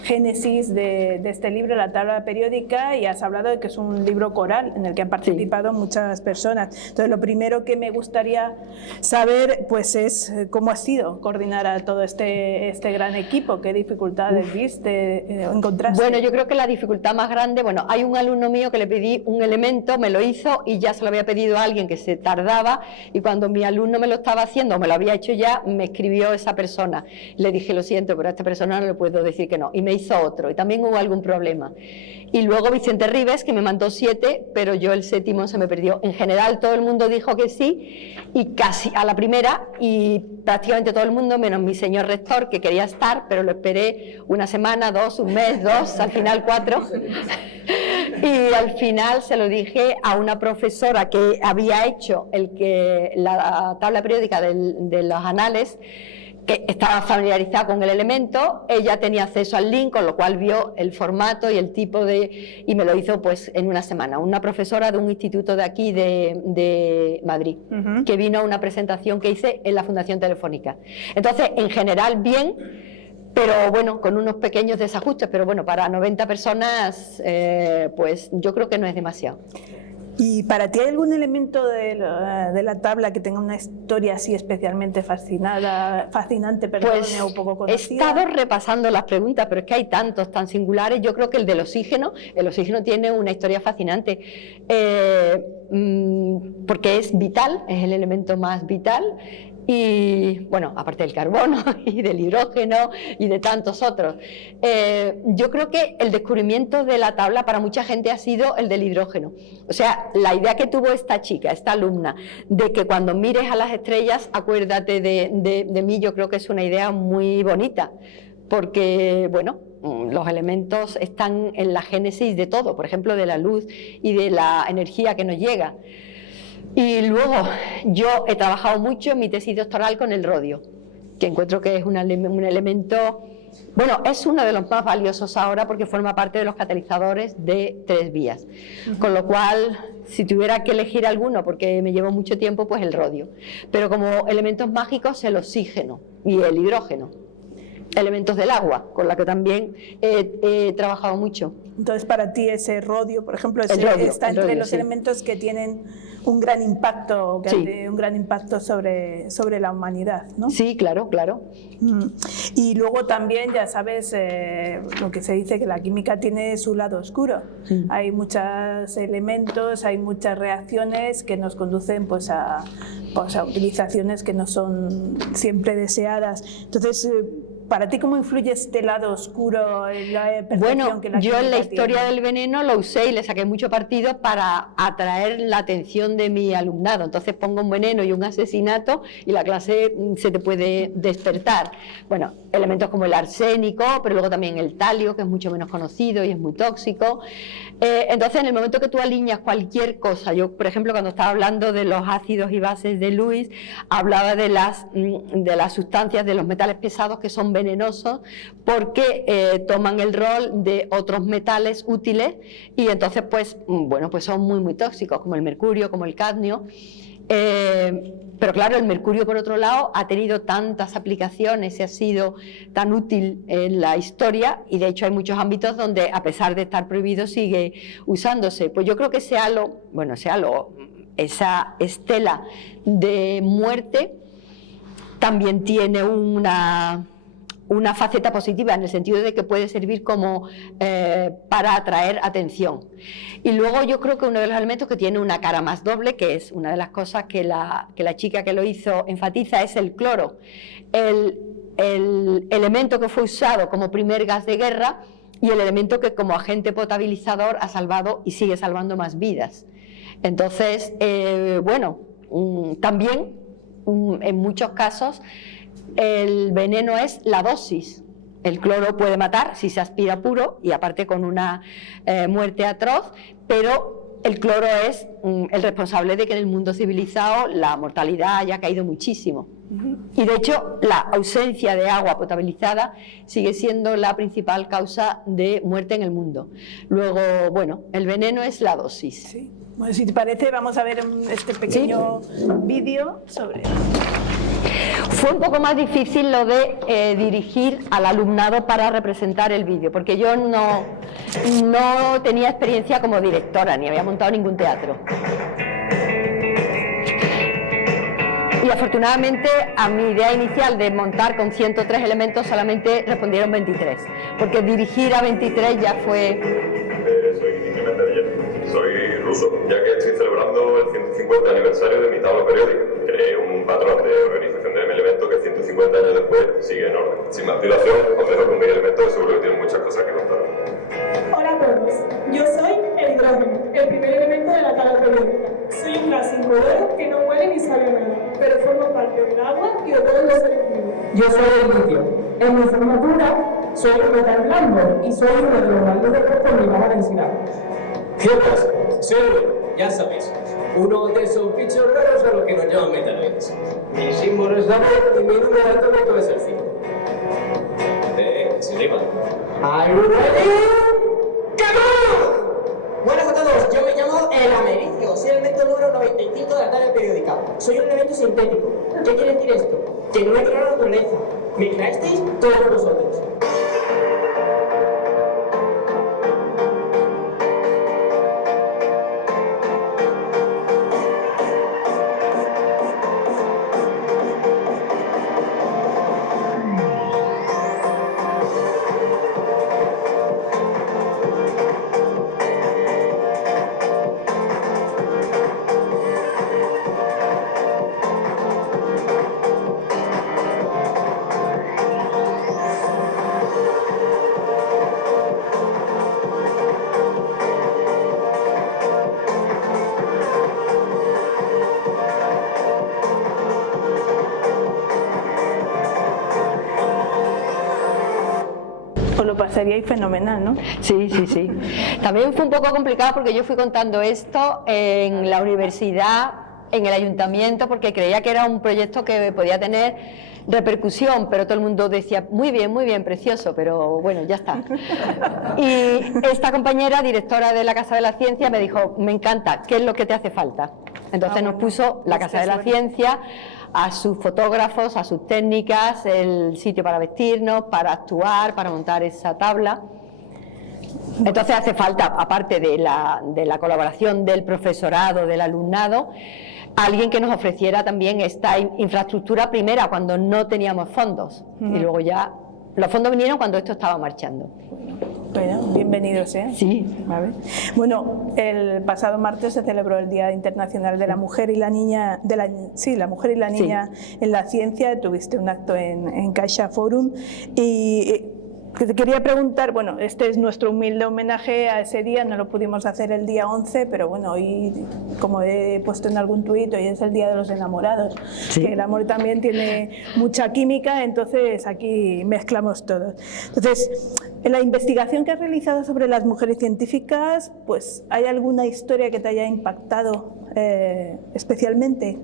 génesis de este libro, la tabla periódica, y has hablado de que es un libro coral en el que han participado muchas personas. Entonces lo primero que me gustaría saber pues es cómo ha sido coordinar a todo este gran equipo, qué dificultades viste, encontraste. Bueno, yo creo que la dificultad más grande, bueno, hay un alumno mío que le pedí un elemento, me lo hizo y ya se lo había pedido pedido a alguien que se tardaba y cuando mi alumno me lo estaba haciendo, o me lo había hecho ya, me escribió esa persona. Le dije, lo siento, pero a esta persona no le puedo decir que no. Y me hizo otro, y también hubo algún problema. Y luego Vicente Ribes, que me mandó 7, pero yo el 7º se me perdió. En general todo el mundo dijo que sí, y casi a la primera, y prácticamente todo el mundo, menos mi señor rector, que quería estar, pero lo esperé una semana, 2, un mes, 2, al final 4. Y al final se lo dije a una profesora que había hecho la tabla periódica de los anales, que estaba familiarizada con el elemento. Ella tenía acceso al link, con lo cual vio el formato y el tipo y me lo hizo pues en una semana. Una profesora de un instituto de aquí de Madrid, que vino a una presentación que hice en la Fundación Telefónica. Entonces, en general, bien, pero bueno, con unos pequeños desajustes, pero bueno, para 90 personas, pues yo creo que no es demasiado. ¿Y para ti hay algún elemento de la tabla que tenga una historia así especialmente fascinante, pues o poco conocida? He estado repasando las preguntas, pero es que hay tantos tan singulares. Yo creo que el oxígeno tiene una historia fascinante, porque es vital, es el elemento más vital. Y bueno, aparte del carbono y del hidrógeno y de tantos otros, yo creo que el descubrimiento de la tabla para mucha gente ha sido el del hidrógeno. O sea, la idea que tuvo esta chica, esta alumna, de que cuando mires a las estrellas acuérdate de mí, yo creo que es una idea muy bonita, porque bueno, los elementos están en la génesis de todo, por ejemplo de la luz y de la energía que nos llega. Y luego yo he trabajado mucho en mi tesis doctoral con el rodio, que encuentro que es un elemento, bueno, es uno de los más valiosos ahora porque forma parte de los catalizadores de 3 vías. Con lo cual, si tuviera que elegir alguno, porque me llevó mucho tiempo, pues el rodio. Pero como elementos mágicos, el oxígeno y el hidrógeno. Elementos del agua, con la que también he trabajado mucho. Entonces, para ti ese rodio, por ejemplo, está entre los elementos que tienen un gran impacto, un gran impacto sobre la humanidad, ¿no? Sí, claro, claro. Y luego también, ya sabes, lo que se dice, que la química tiene su lado oscuro. Hay muchos elementos, hay muchas reacciones que nos conducen pues a utilizaciones que no son siempre deseadas. Entonces, ¿para ti cómo influye este lado oscuro en la percepción que la química tiene? Yo en la historia del veneno lo usé y le saqué mucho partido para atraer la atención de mi alumnado. Entonces pongo un veneno y un asesinato y la clase se te puede despertar. Bueno, elementos como el arsénico, pero luego también el talio, que es mucho menos conocido y es muy tóxico. Entonces, en el momento que tú alineas cualquier cosa, yo, por ejemplo, cuando estaba hablando de los ácidos y bases de Lewis, hablaba de las sustancias, de los metales pesados que son venenosos porque toman el rol de otros metales útiles y entonces, pues, bueno, pues son muy, muy tóxicos, como el mercurio, como el cadmio. Pero claro, el mercurio, por otro lado, ha tenido tantas aplicaciones y ha sido tan útil en la historia, y de hecho hay muchos ámbitos donde, a pesar de estar prohibido, sigue usándose. Pues yo creo que esa estela de muerte también tiene una faceta positiva, en el sentido de que puede servir como para atraer atención. Y luego yo creo que uno de los elementos que tiene una cara más doble, que es una de las cosas que la chica que lo hizo enfatiza, es el cloro. El elemento que fue usado como primer gas de guerra y el elemento que como agente potabilizador ha salvado y sigue salvando más vidas. Entonces, bueno, también en muchos casos el veneno es la dosis. El cloro puede matar si se aspira puro y aparte con una muerte atroz, pero el cloro es el responsable de que en el mundo civilizado la mortalidad haya caído muchísimo. Y de hecho la ausencia de agua potabilizada sigue siendo la principal causa de muerte en el mundo. Luego, bueno, el veneno es la dosis. Sí. Bueno, si te parece, vamos a ver este pequeño vídeo sobre... Fue un poco más difícil lo de dirigir al alumnado para representar el vídeo, porque yo no tenía experiencia como directora, ni había montado ningún teatro. Y afortunadamente a mi idea inicial de montar con 103 elementos solamente respondieron 23, porque dirigir a 23 ya fue... Soy incluso, ya que estoy celebrando el 150 aniversario de mi tabla periódica, creé un patrón de organización de elementos que 150 años después sigue en orden. Sin más dilación, os dejo con mis elementos, que seguro que tienen muchas cosas que contar. Hola a todos, yo soy el hidrógeno, el primer elemento de la tabla periódica. Soy un gas incoloro que no huele ni sabe a nada, pero formo parte del agua y de todos los seres vivos. Yo soy el litio. En mi formatura soy un metal blando y soy uno de los más ligeros por mi baja densidad. ¿Qué pasa? Soy el, ya sabéis, uno de esos bichos raros a los que nos llaman metaloides. Mi símbolo es la B y mi número atómico es el 5. Se rima. ¿Are you ready? Buenas a todos, yo me llamo el americio, soy el elemento número 95 de la tabla periódica. Soy un elemento sintético. ¿Qué quiere decir esto? Que no me creo la naturaleza. ¿Me creasteis todos vosotros? Os lo pasaríais fenomenal, ¿no? Sí, sí, sí. También fue un poco complicado porque yo fui contando esto en la universidad, en el ayuntamiento, porque creía que era un proyecto que podía tener repercusión, pero todo el mundo decía, muy bien, precioso, pero bueno, ya está. Y esta compañera, directora de la Casa de la Ciencia, me dijo, me encanta, ¿qué es lo que te hace falta? Entonces nos puso la Casa de la Ciencia, a sus fotógrafos, a sus técnicas, el sitio para vestirnos, para actuar, para montar esa tabla. Entonces hace falta, aparte de la colaboración del profesorado, del alumnado, alguien que nos ofreciera también esta infraestructura primera cuando no teníamos fondos. Y luego ya, los fondos vinieron cuando esto estaba marchando. Bueno, bienvenidos, ¿eh? Sí. A ver. Bueno, el pasado martes se celebró el Día Internacional de la Mujer y la Niña, la Mujer y la Niña en la Ciencia. Tuviste un acto en Caixa Forum y te quería preguntar, bueno, este es nuestro humilde homenaje a ese día, no lo pudimos hacer el día 11, pero bueno, hoy, como he puesto en algún tuit, hoy es el Día de los Enamorados, que el amor también tiene mucha química, entonces aquí mezclamos todos. Entonces, en la investigación que has realizado sobre las mujeres científicas, pues, ¿hay alguna historia que te haya impactado especialmente?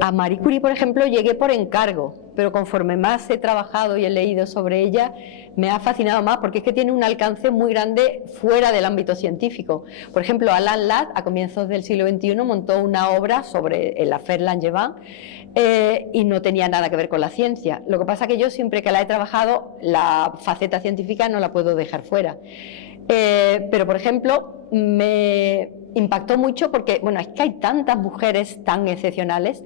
A Marie Curie, por ejemplo, llegué por encargo, pero conforme más he trabajado y he leído sobre ella, me ha fascinado más, porque es que tiene un alcance muy grande fuera del ámbito científico. Por ejemplo, Alan Ladd, a comienzos del siglo XXI, montó una obra sobre el affaire Langevin, y no tenía nada que ver con la ciencia. Lo que pasa es que yo, siempre que la he trabajado, la faceta científica no la puedo dejar fuera. Pero, por ejemplo, me impactó mucho porque, bueno, es que hay tantas mujeres tan excepcionales.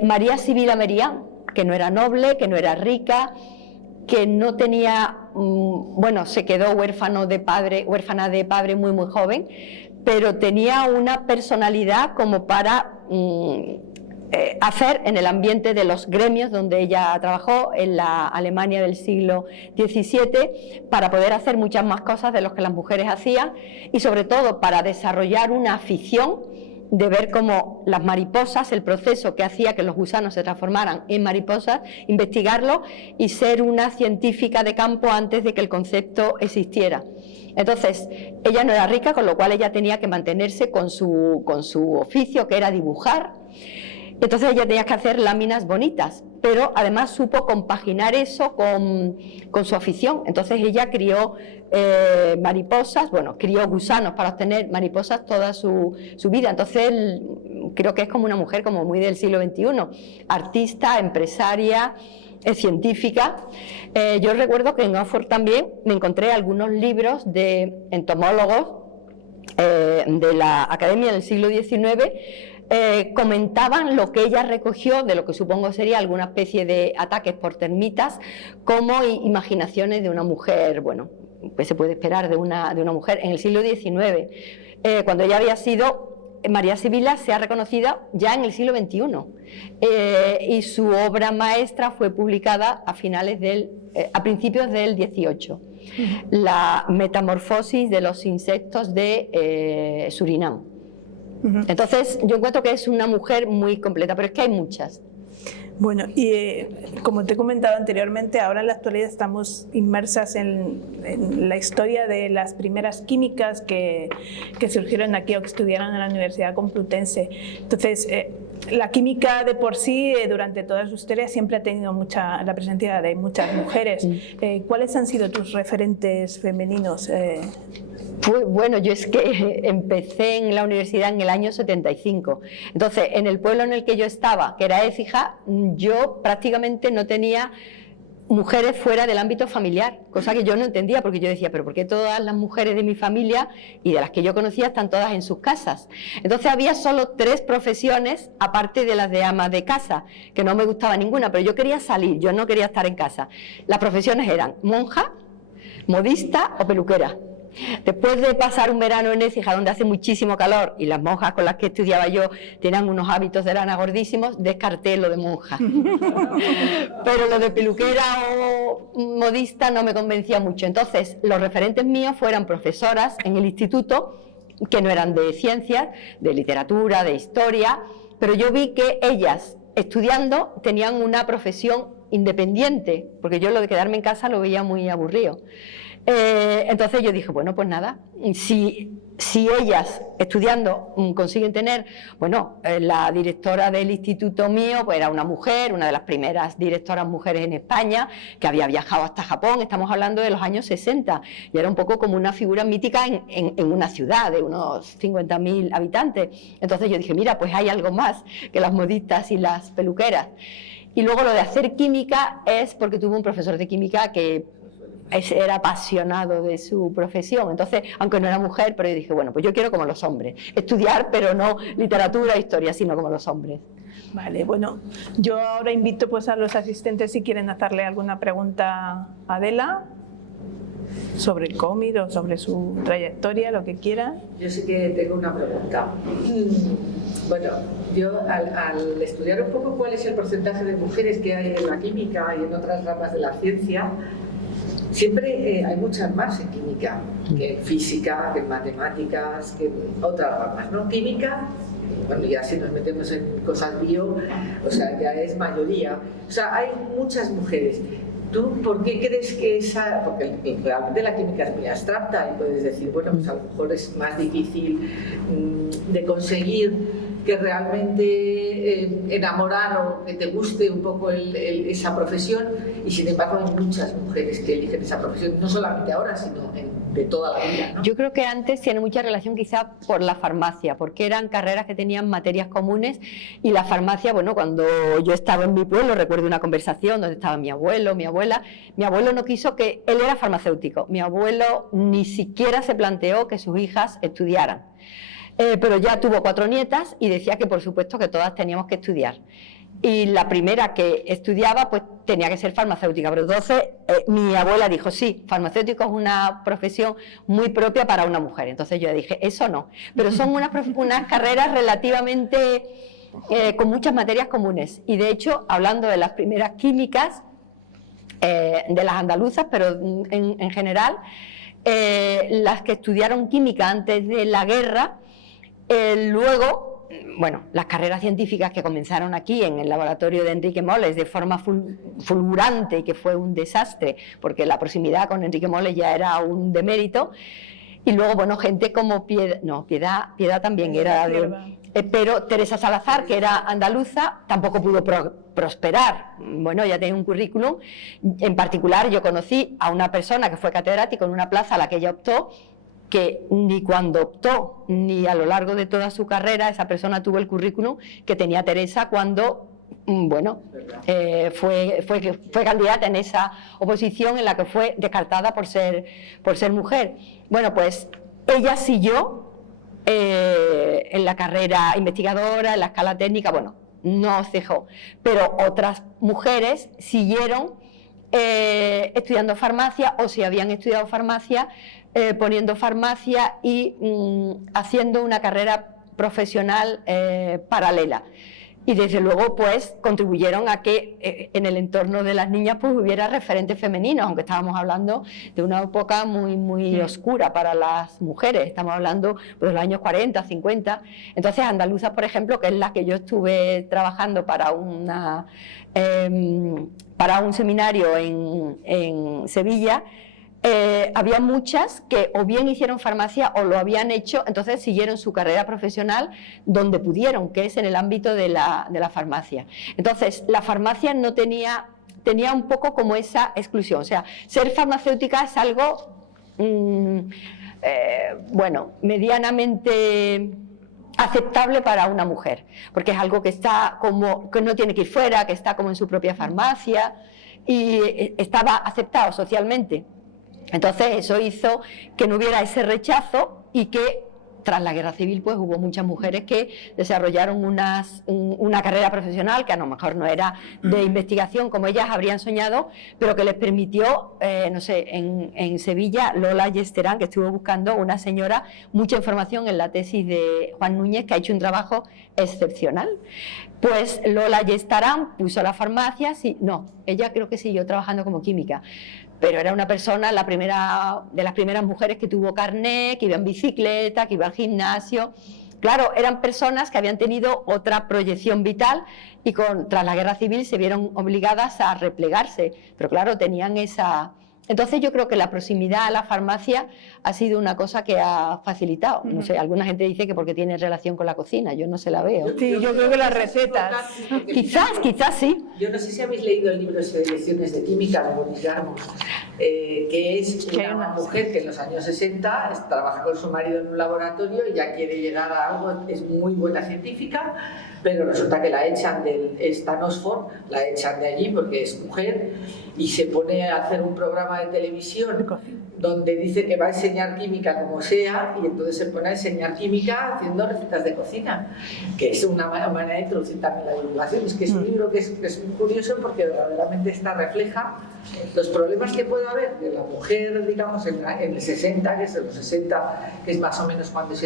María Sibila Merian, que no era noble, que no era rica, que no tenía, bueno, se quedó huérfana de padre muy joven, pero tenía una personalidad como para hacer en el ambiente de los gremios donde ella trabajó en la Alemania del siglo XVII, para poder hacer muchas más cosas de lo que las mujeres hacían, y sobre todo para desarrollar una afición de ver cómo las mariposas, el proceso que hacía que los gusanos se transformaran en mariposas, investigarlo y ser una científica de campo antes de que el concepto existiera. Entonces, ella no era rica, con lo cual ella tenía que mantenerse con su oficio, que era dibujar. Entonces ella tenía que hacer láminas bonitas, pero además supo compaginar eso con su afición. Entonces ella crió mariposas, bueno, crió gusanos para obtener mariposas toda su vida. Entonces creo que es como una mujer como muy del siglo XXI, artista, empresaria, científica. Yo recuerdo que en Oxford también me encontré algunos libros de entomólogos de la Academia del siglo XIX. Comentaban lo que ella recogió de lo que supongo sería alguna especie de ataques por termitas como imaginaciones de una mujer, bueno, pues se puede esperar de una mujer en el siglo XIX, cuando ella había sido... María Sibila se ha reconocido ya en el siglo XXI y su obra maestra fue publicada a principios del XVIII, La metamorfosis de los insectos de Surinam. Entonces yo encuentro que es una mujer muy completa, pero es que hay muchas. Bueno, y como te he comentado anteriormente, ahora en la actualidad estamos inmersas en la historia de las primeras químicas que surgieron aquí o que estudiaron en la Universidad Complutense. Entonces, la química de por sí, durante toda su historia, siempre ha tenido la presencia de muchas mujeres. ¿Cuáles han sido tus referentes femeninos? Pues bueno, yo es que empecé en la universidad en el año 75. Entonces, en el pueblo en el que yo estaba, que era Écija, yo prácticamente no tenía mujeres fuera del ámbito familiar, cosa que yo no entendía, porque yo decía, pero ¿por qué todas las mujeres de mi familia y de las que yo conocía están todas en sus casas? Entonces había solo 3 profesiones, aparte de las de ama de casa, que no me gustaba ninguna, pero yo quería salir, yo no quería estar en casa. Las profesiones eran monja, modista o peluquera. Después de pasar un verano en Écija, donde hace muchísimo calor y las monjas con las que estudiaba yo tenían unos hábitos de lana gordísimos, descarté lo de monja. Pero lo de peluquera o modista no me convencía mucho. Entonces, los referentes míos fueran profesoras en el instituto, que no eran de ciencias, de literatura, de historia, pero yo vi que ellas, estudiando, tenían una profesión independiente, porque yo lo de quedarme en casa lo veía muy aburrido. Entonces yo dije, bueno, pues nada, si ellas estudiando consiguen tener, bueno, la directora del instituto mío pues era una mujer, una de las primeras directoras mujeres en España, que había viajado hasta Japón, estamos hablando de los años 60, y era un poco como una figura mítica en una ciudad de unos 50.000 habitantes. Entonces yo dije, mira, pues hay algo más que las modistas y las peluqueras. Y luego lo de hacer química es porque tuve un profesor de química que era apasionado de su profesión, entonces, aunque no era mujer, pero yo dije, bueno, pues yo quiero como los hombres, estudiar, pero no literatura, historia, sino como los hombres. Vale, bueno, yo ahora invito pues a los asistentes si quieren hacerle alguna pregunta a Adela sobre el cómic o sobre su trayectoria, lo que quieran. Yo sí que tengo una pregunta. Bueno, yo al estudiar un poco cuál es el porcentaje de mujeres que hay en la química y en otras ramas de la ciencia, siempre hay muchas más en química que en física, que en matemáticas, que en otras ramas, ¿no? Química, bueno, ya si nos metemos en cosas bio, o sea, ya es mayoría. O sea, hay muchas mujeres. ¿Tú por qué crees que esa...? Porque realmente la química es muy abstracta y puedes decir, bueno, pues a lo mejor es más difícil de conseguir que realmente enamorar o que te guste un poco esa profesión, y sin embargo hay muchas mujeres que eligen esa profesión, no solamente ahora, sino de toda la vida, ¿no? Yo creo que antes tiene mucha relación quizá por la farmacia, porque eran carreras que tenían materias comunes, y la farmacia, bueno, cuando yo estaba en mi pueblo, recuerdo una conversación donde estaba mi abuelo, mi abuela. Mi abuelo no quiso que... Él era farmacéutico, mi abuelo ni siquiera se planteó que sus hijas estudiaran. Pero ya tuvo 4 nietas y decía que por supuesto que todas teníamos que estudiar. Y la primera que estudiaba pues tenía que ser farmacéutica, pero entonces mi abuela dijo, sí, farmacéutico es una profesión muy propia para una mujer. Entonces yo dije, eso no, pero son unas carreras relativamente con muchas materias comunes. Y de hecho, hablando de las primeras químicas, de las andaluzas, pero en general, las que estudiaron química antes de la guerra, luego, bueno, las carreras científicas que comenzaron aquí en el laboratorio de Enrique Moles de forma fulgurante, y que fue un desastre, porque la proximidad con Enrique Moles ya era un demérito, y luego, bueno, gente como Piedad también era pero Teresa Salazar, que era andaluza, tampoco pudo prosperar. Bueno, ya tenía un currículum. En particular, yo conocí a una persona que fue catedrático en una plaza a la que ella optó, que ni cuando optó, ni a lo largo de toda su carrera, esa persona tuvo el currículum que tenía Teresa cuando, bueno, fue candidata en esa oposición en la que fue descartada por ser mujer. Bueno, pues ella siguió en la carrera investigadora, en la escala técnica, bueno, no cejó, pero otras mujeres siguieron estudiando farmacia, o si habían estudiado farmacia, poniendo farmacia y haciendo una carrera profesional paralela. Y desde luego pues contribuyeron a que en el entorno de las niñas pues hubiera referentes femeninos, aunque estábamos hablando de una época muy oscura para las mujeres, estamos hablando pues, de los años 40, 50. Entonces Andaluzas, por ejemplo, que es la que yo estuve trabajando para un seminario en Sevilla, había muchas que o bien hicieron farmacia o lo habían hecho, entonces siguieron su carrera profesional donde pudieron, que es en el ámbito de la farmacia. Entonces, la farmacia no tenía un poco como esa exclusión, o sea, ser farmacéutica es algo, bueno, medianamente aceptable para una mujer, porque es algo que está como, que no tiene que ir fuera, que está como en su propia farmacia, y estaba aceptado socialmente. Entonces eso hizo que no hubiera ese rechazo y que tras la guerra civil pues hubo muchas mujeres que desarrollaron una carrera profesional que a lo mejor no era de investigación como ellas habrían soñado, pero que les permitió, no sé, en Sevilla, Lola Yesterán, que estuvo buscando una señora, mucha información en la tesis de Juan Núñez, que ha hecho un trabajo excepcional. Pues Lola Yesterán puso la farmacia, no, ella creo que siguió trabajando como química, pero era una persona, de las primeras mujeres que tuvo carné, que iba en bicicleta, que iba al gimnasio. Claro, eran personas que habían tenido otra proyección vital y tras la guerra civil se vieron obligadas a replegarse, pero claro, tenían esa... Entonces yo creo que la proximidad a la farmacia ha sido una cosa que ha facilitado. No sé, alguna gente dice que porque tiene relación con la cocina, yo no se la veo. Sí, yo creo que las recetas. Quizás sí. Yo no sé si habéis leído el libro de lecciones de química de Boris Garmo, que es una mujer que en los años 60 trabaja con su marido en un laboratorio y ya quiere llegar a algo, es muy buena científica, pero resulta que la echan del Stansford, la echan de allí porque es mujer y se pone a hacer un programa de televisión donde dice que va a enseñar química como sea y entonces se pone a enseñar química haciendo recetas de cocina, que es una manera de introducir también la divulgación. Es que es un libro que es muy curioso porque verdaderamente refleja los problemas que puede haber de la mujer, digamos, en el 60, que es en los 60, que es más o menos cuando es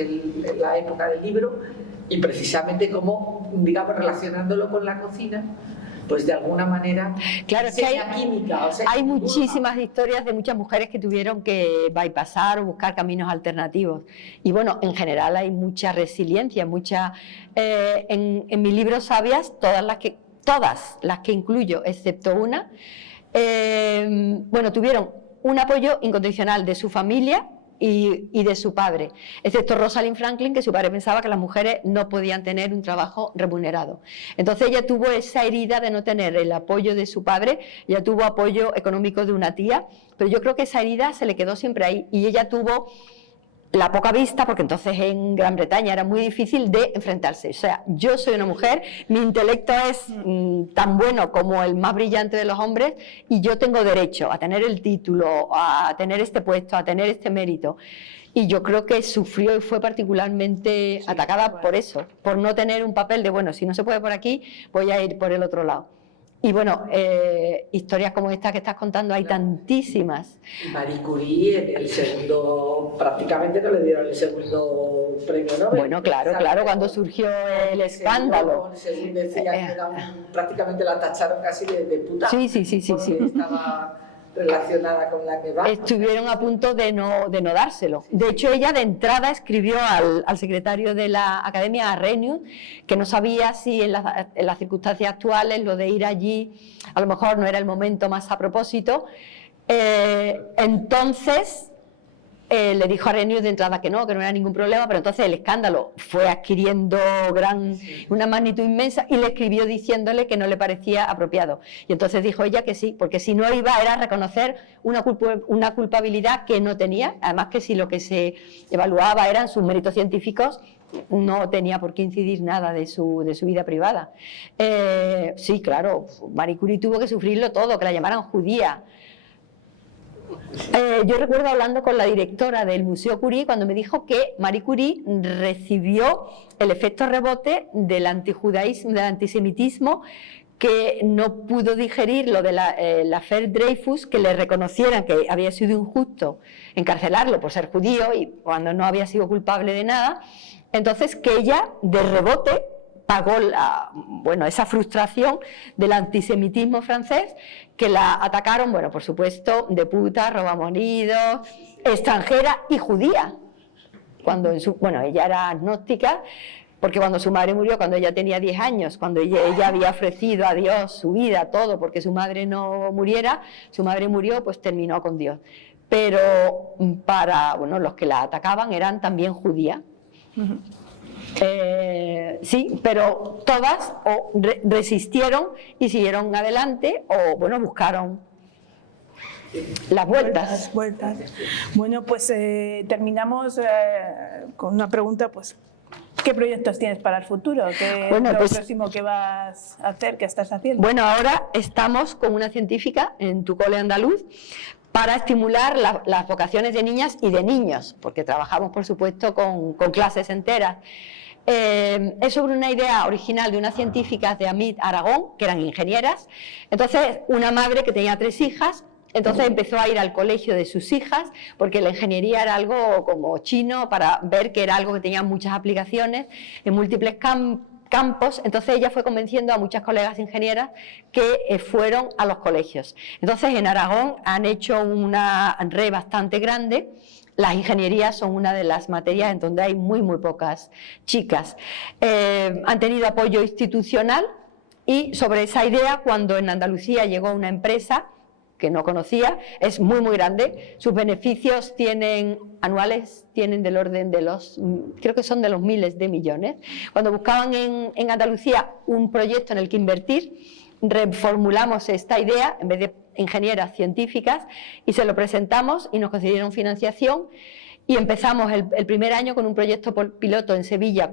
la época del libro, y precisamente cómo, digamos, relacionándolo con la cocina, pues de alguna manera, claro, es que química. O sea, hay muchísimas historias de muchas mujeres que tuvieron que bypassar o buscar caminos alternativos. Y bueno, en general hay mucha resiliencia, en mi libro Sabias, todas las que incluyo, excepto una, bueno, tuvieron un apoyo incondicional de su familia y de su padre, excepto Rosalind Franklin, que su padre pensaba que las mujeres no podían tener un trabajo remunerado. Entonces ella tuvo esa herida de no tener el apoyo de su padre, ella tuvo apoyo económico de una tía, pero yo creo que esa herida se le quedó siempre ahí y ella tuvo la poca vista, porque entonces en Gran Bretaña era muy difícil de enfrentarse. O sea, yo soy una mujer, mi intelecto es tan bueno como el más brillante de los hombres y yo tengo derecho a tener el título, a tener este puesto, a tener este mérito. Y yo creo que sufrió y fue particularmente atacada por eso, por no tener un papel de, bueno, si no se puede por aquí, voy a ir por el otro lado. Y bueno, historias como esta que estás contando hay tantísimas. Marie Curie, el segundo, prácticamente no le dieron el segundo premio Nobel. Bueno, claro, cuando surgió el escándalo. Según decían, prácticamente la tacharon casi de puta. Sí. Estaba relacionada con la que va. Estuvieron a punto de no dárselo. De hecho, ella de entrada escribió al secretario de la Academia, a Reynaud, que no sabía si en las circunstancias actuales lo de ir allí a lo mejor no era el momento más a propósito. Entonces le dijo a Reynaud de entrada que no era ningún problema, pero entonces el escándalo fue adquiriendo una magnitud inmensa y le escribió diciéndole que no le parecía apropiado. Y entonces dijo ella que sí, porque si no iba era reconocer una culpabilidad que no tenía, además que si lo que se evaluaba eran sus méritos científicos, no tenía por qué incidir nada de su vida privada. Sí, claro, Marie Curie tuvo que sufrirlo todo, que la llamaran judía. Yo recuerdo hablando con la directora del Museo Curie cuando me dijo que Marie Curie recibió el efecto rebote del antijudaísmo, del antisemitismo que no pudo digerir lo de la affaire Dreyfus, que le reconocieran que había sido injusto encarcelarlo por ser judío y cuando no había sido culpable de nada. Entonces, que ella, de rebote, pagó esa frustración del antisemitismo francés, que la atacaron, bueno, por supuesto, de puta, robamonidos, extranjera y judía. Cuando ella era agnóstica, porque cuando su madre murió, cuando ella tenía 10 años, cuando ella había ofrecido a Dios su vida, todo, porque su madre no muriera, su madre murió, pues terminó con Dios. Pero para los que la atacaban eran también judías. Sí, pero todas o resistieron y siguieron adelante o buscaron las vueltas. Bueno, pues terminamos con una pregunta, pues ¿qué proyectos tienes para el futuro? ¿Qué es lo próximo que vas a hacer, que estás haciendo? Bueno, ahora estamos con una científica en tu cole andaluz para estimular las vocaciones de niñas y de niños, porque trabajamos, por supuesto, con clases enteras. Es sobre una idea original de unas científicas de Amit, Aragón, que eran ingenieras. Entonces, una madre que tenía 3 hijas, entonces empezó a ir al colegio de sus hijas, porque la ingeniería era algo como chino, para ver que era algo que tenía muchas aplicaciones en múltiples campos. Entonces ella fue convenciendo a muchas colegas ingenieras que fueron a los colegios. Entonces en Aragón han hecho una red bastante grande. Las ingenierías son una de las materias en donde hay muy pocas chicas. Han tenido apoyo institucional y sobre esa idea, cuando en Andalucía llegó una empresa que no conocía, es muy grande, sus beneficios anuales tienen del orden de creo que son de los miles de millones. Cuando buscaban en Andalucía un proyecto en el que invertir, reformulamos esta idea, en vez de ingenieras científicas, y se lo presentamos y nos concedieron financiación y empezamos el primer año con un proyecto piloto en Sevilla,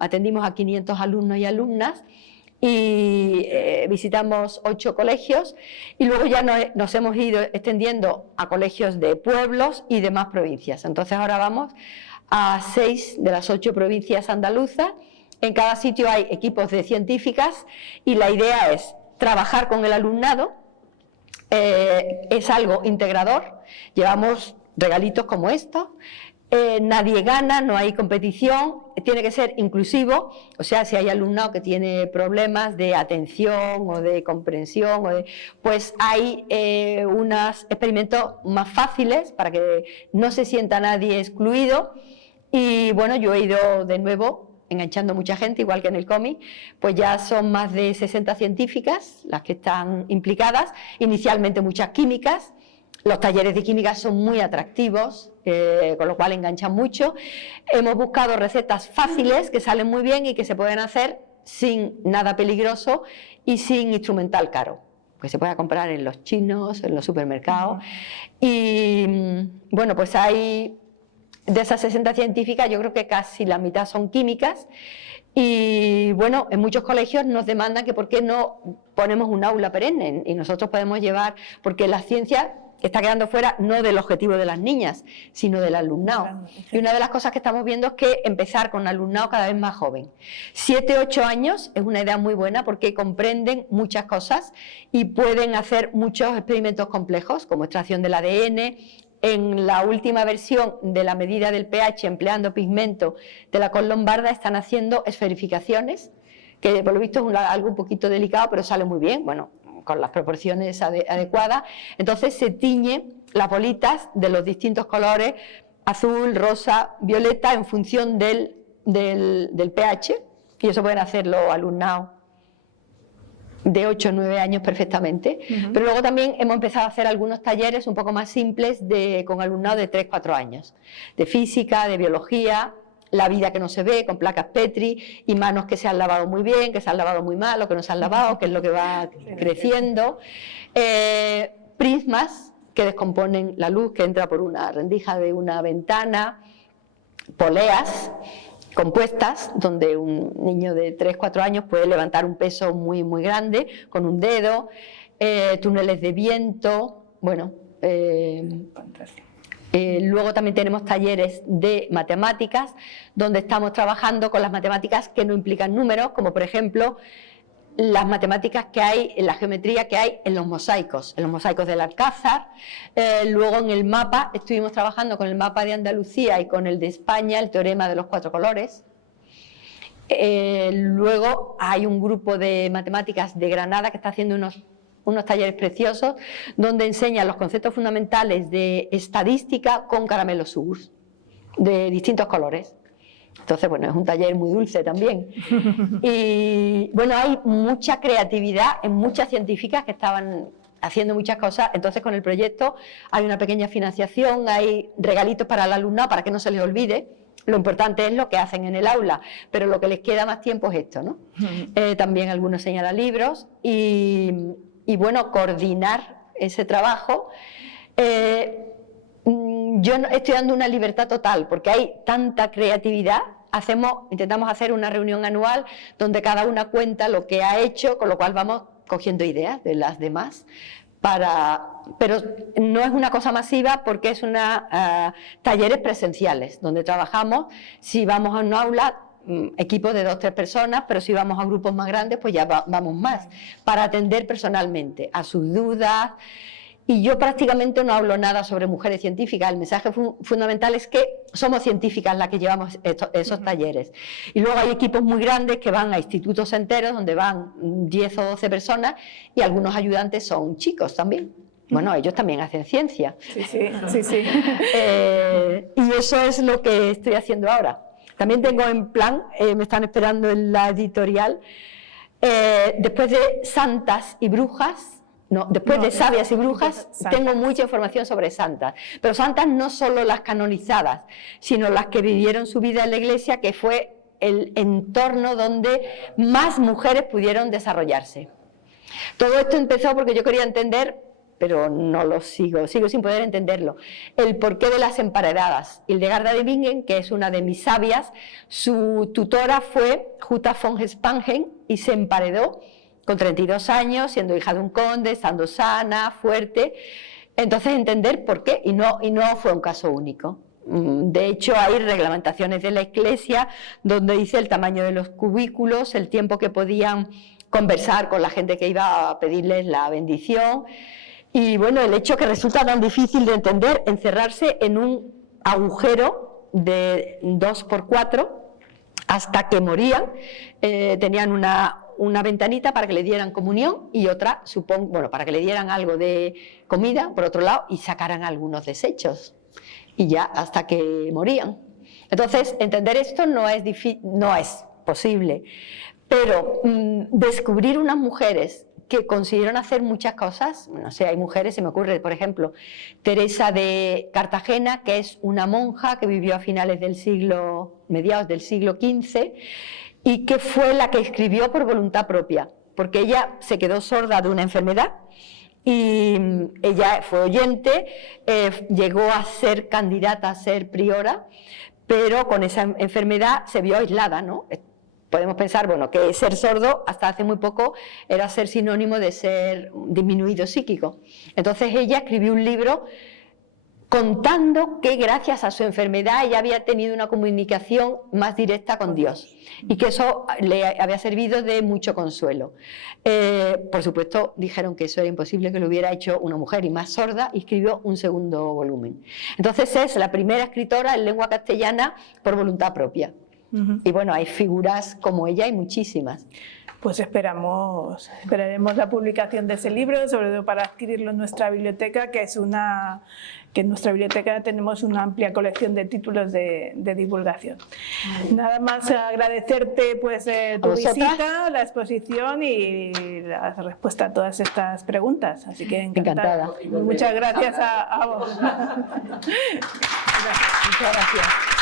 atendimos a 500 alumnos y alumnas, y visitamos 8 colegios y luego ya nos hemos ido extendiendo a colegios de pueblos y demás provincias. Entonces ahora vamos a 6 de las 8 provincias andaluzas. En cada sitio hay equipos de científicas y la idea es trabajar con el alumnado. Es algo integrador, llevamos regalitos como estos. Nadie gana, no hay competición, tiene que ser inclusivo, o sea, si hay alumnado que tiene problemas de atención o de comprensión, pues hay unos experimentos más fáciles para que no se sienta nadie excluido. Y bueno, yo he ido de nuevo enganchando mucha gente, igual que en el cómic, pues ya son más de 60 científicas las que están implicadas, inicialmente muchas químicas. Los talleres de química son muy atractivos, con lo cual enganchan mucho. Hemos buscado recetas fáciles que salen muy bien y que se pueden hacer sin nada peligroso y sin instrumental caro, que se pueda comprar en los chinos, en los supermercados. Y bueno, pues hay de esas 60 científicas, yo creo que casi la mitad son químicas. Y bueno, en muchos colegios nos demandan que por qué no ponemos un aula perenne y nosotros podemos llevar, porque la ciencia está quedando fuera no del objetivo de las niñas, sino del alumnado. Y una de las cosas que estamos viendo es que empezar con alumnado cada vez más joven. 7, 8 años es una idea muy buena porque comprenden muchas cosas y pueden hacer muchos experimentos complejos, como extracción del ADN. En la última versión de la medida del pH empleando pigmento de la col lombarda están haciendo esferificaciones, que por lo visto es algo un poquito delicado, pero sale muy bien, bueno, con las proporciones adecuadas. Entonces se tiñen las bolitas de los distintos colores, azul, rosa, violeta, en función del pH, y eso pueden hacerlo alumnados de 8 o 9 años perfectamente. Pero luego también hemos empezado a hacer algunos talleres un poco más simples con alumnado de 3 o 4 años, de física, de biología, la vida que no se ve, con placas Petri y manos que se han lavado muy bien, que se han lavado muy mal o que no se han lavado, que es lo que va creciendo. Prismas que descomponen la luz que entra por una rendija de una ventana, poleas compuestas, donde un niño de 3 o 4 años puede levantar un peso muy grande con un dedo, túneles de viento, bueno, luego también tenemos talleres de matemáticas, donde estamos trabajando con las matemáticas que no implican números, como por ejemplo las matemáticas que hay, en la geometría que hay en los mosaicos del Alcázar. Luego en el mapa, estuvimos trabajando con el mapa de Andalucía y con el de España, el teorema de los 4 colores. Luego hay un grupo de matemáticas de Granada que está haciendo unos talleres preciosos donde enseñan los conceptos fundamentales de estadística con caramelos Sugus de distintos colores. Entonces, bueno, es un taller muy dulce también. Y bueno, hay mucha creatividad en muchas científicas que estaban haciendo muchas cosas. Entonces, con el proyecto hay una pequeña financiación, hay regalitos para el alumnado para que no se les olvide. Lo importante es lo que hacen en el aula, pero lo que les queda más tiempo es esto, ¿no? También algunos señalan libros y bueno, coordinar ese trabajo. Yo estoy dando una libertad total porque hay tanta creatividad. Intentamos hacer una reunión anual donde cada una cuenta lo que ha hecho, con lo cual vamos cogiendo ideas de las demás. Pero no es una cosa masiva porque es talleres presenciales donde trabajamos. Si vamos a un aula, equipos de 2 o 3 personas, pero si vamos a grupos más grandes, pues ya vamos más, para atender personalmente a sus dudas. Y yo prácticamente no hablo nada sobre mujeres científicas. El mensaje fundamental es que somos científicas las que llevamos esos talleres. Y luego hay equipos muy grandes que van a institutos enteros donde van 10 o 12 personas y algunos ayudantes son chicos también. Bueno, ellos también hacen ciencia. Sí. Y eso es lo que estoy haciendo ahora. También tengo en plan, me están esperando en la editorial, después de santas y brujas, después de sabias y brujas, tengo mucha información sobre santas. Pero santas no solo las canonizadas, sino las que vivieron su vida en la Iglesia, que fue el entorno donde más mujeres pudieron desarrollarse. Todo esto empezó porque yo quería entender, pero no lo sigo sin poder entenderlo, el porqué de las emparedadas. Hildegarda de Bingen, que es una de mis sabias, su tutora fue Jutta von Spangen y se emparedó con 32 años, siendo hija de un conde, estando sana, fuerte. Entonces entender por qué, y no fue un caso único. De hecho, hay reglamentaciones de la Iglesia donde dice el tamaño de los cubículos, el tiempo que podían conversar con la gente que iba a pedirles la bendición. Y bueno, el hecho que resulta tan difícil de entender, encerrarse en un agujero de 2×4 hasta que morían. Tenían una ventanita para que le dieran comunión y otra, para que le dieran algo de comida, por otro lado, y sacaran algunos desechos. Y ya hasta que morían. Entonces, entender esto no es posible. Pero descubrir unas mujeres que consiguieron hacer muchas cosas, no sé, hay mujeres, se me ocurre, por ejemplo, Teresa de Cartagena, que es una monja que vivió a mediados del siglo XV, y que fue la que escribió por voluntad propia, porque ella se quedó sorda de una enfermedad y ella fue oyente, llegó a ser candidata a ser priora, pero con esa enfermedad se vio aislada, ¿no? Podemos pensar, bueno, que ser sordo hasta hace muy poco era ser sinónimo de ser disminuido psíquico. Entonces ella escribió un libro contando que gracias a su enfermedad ella había tenido una comunicación más directa con Dios y que eso le había servido de mucho consuelo. Por supuesto, dijeron que eso era imposible que lo hubiera hecho una mujer y más sorda, y escribió un segundo volumen. Entonces es la primera escritora en lengua castellana por voluntad propia. Y bueno, hay figuras como ella y muchísimas. Pues esperaremos la publicación de ese libro, sobre todo para adquirirlo en nuestra biblioteca, que en nuestra biblioteca tenemos una amplia colección de títulos de divulgación. Nada más agradecerte pues tu visita, la exposición y la respuesta a todas estas preguntas. Así que encantada. Muchas gracias a vos. Muchas gracias.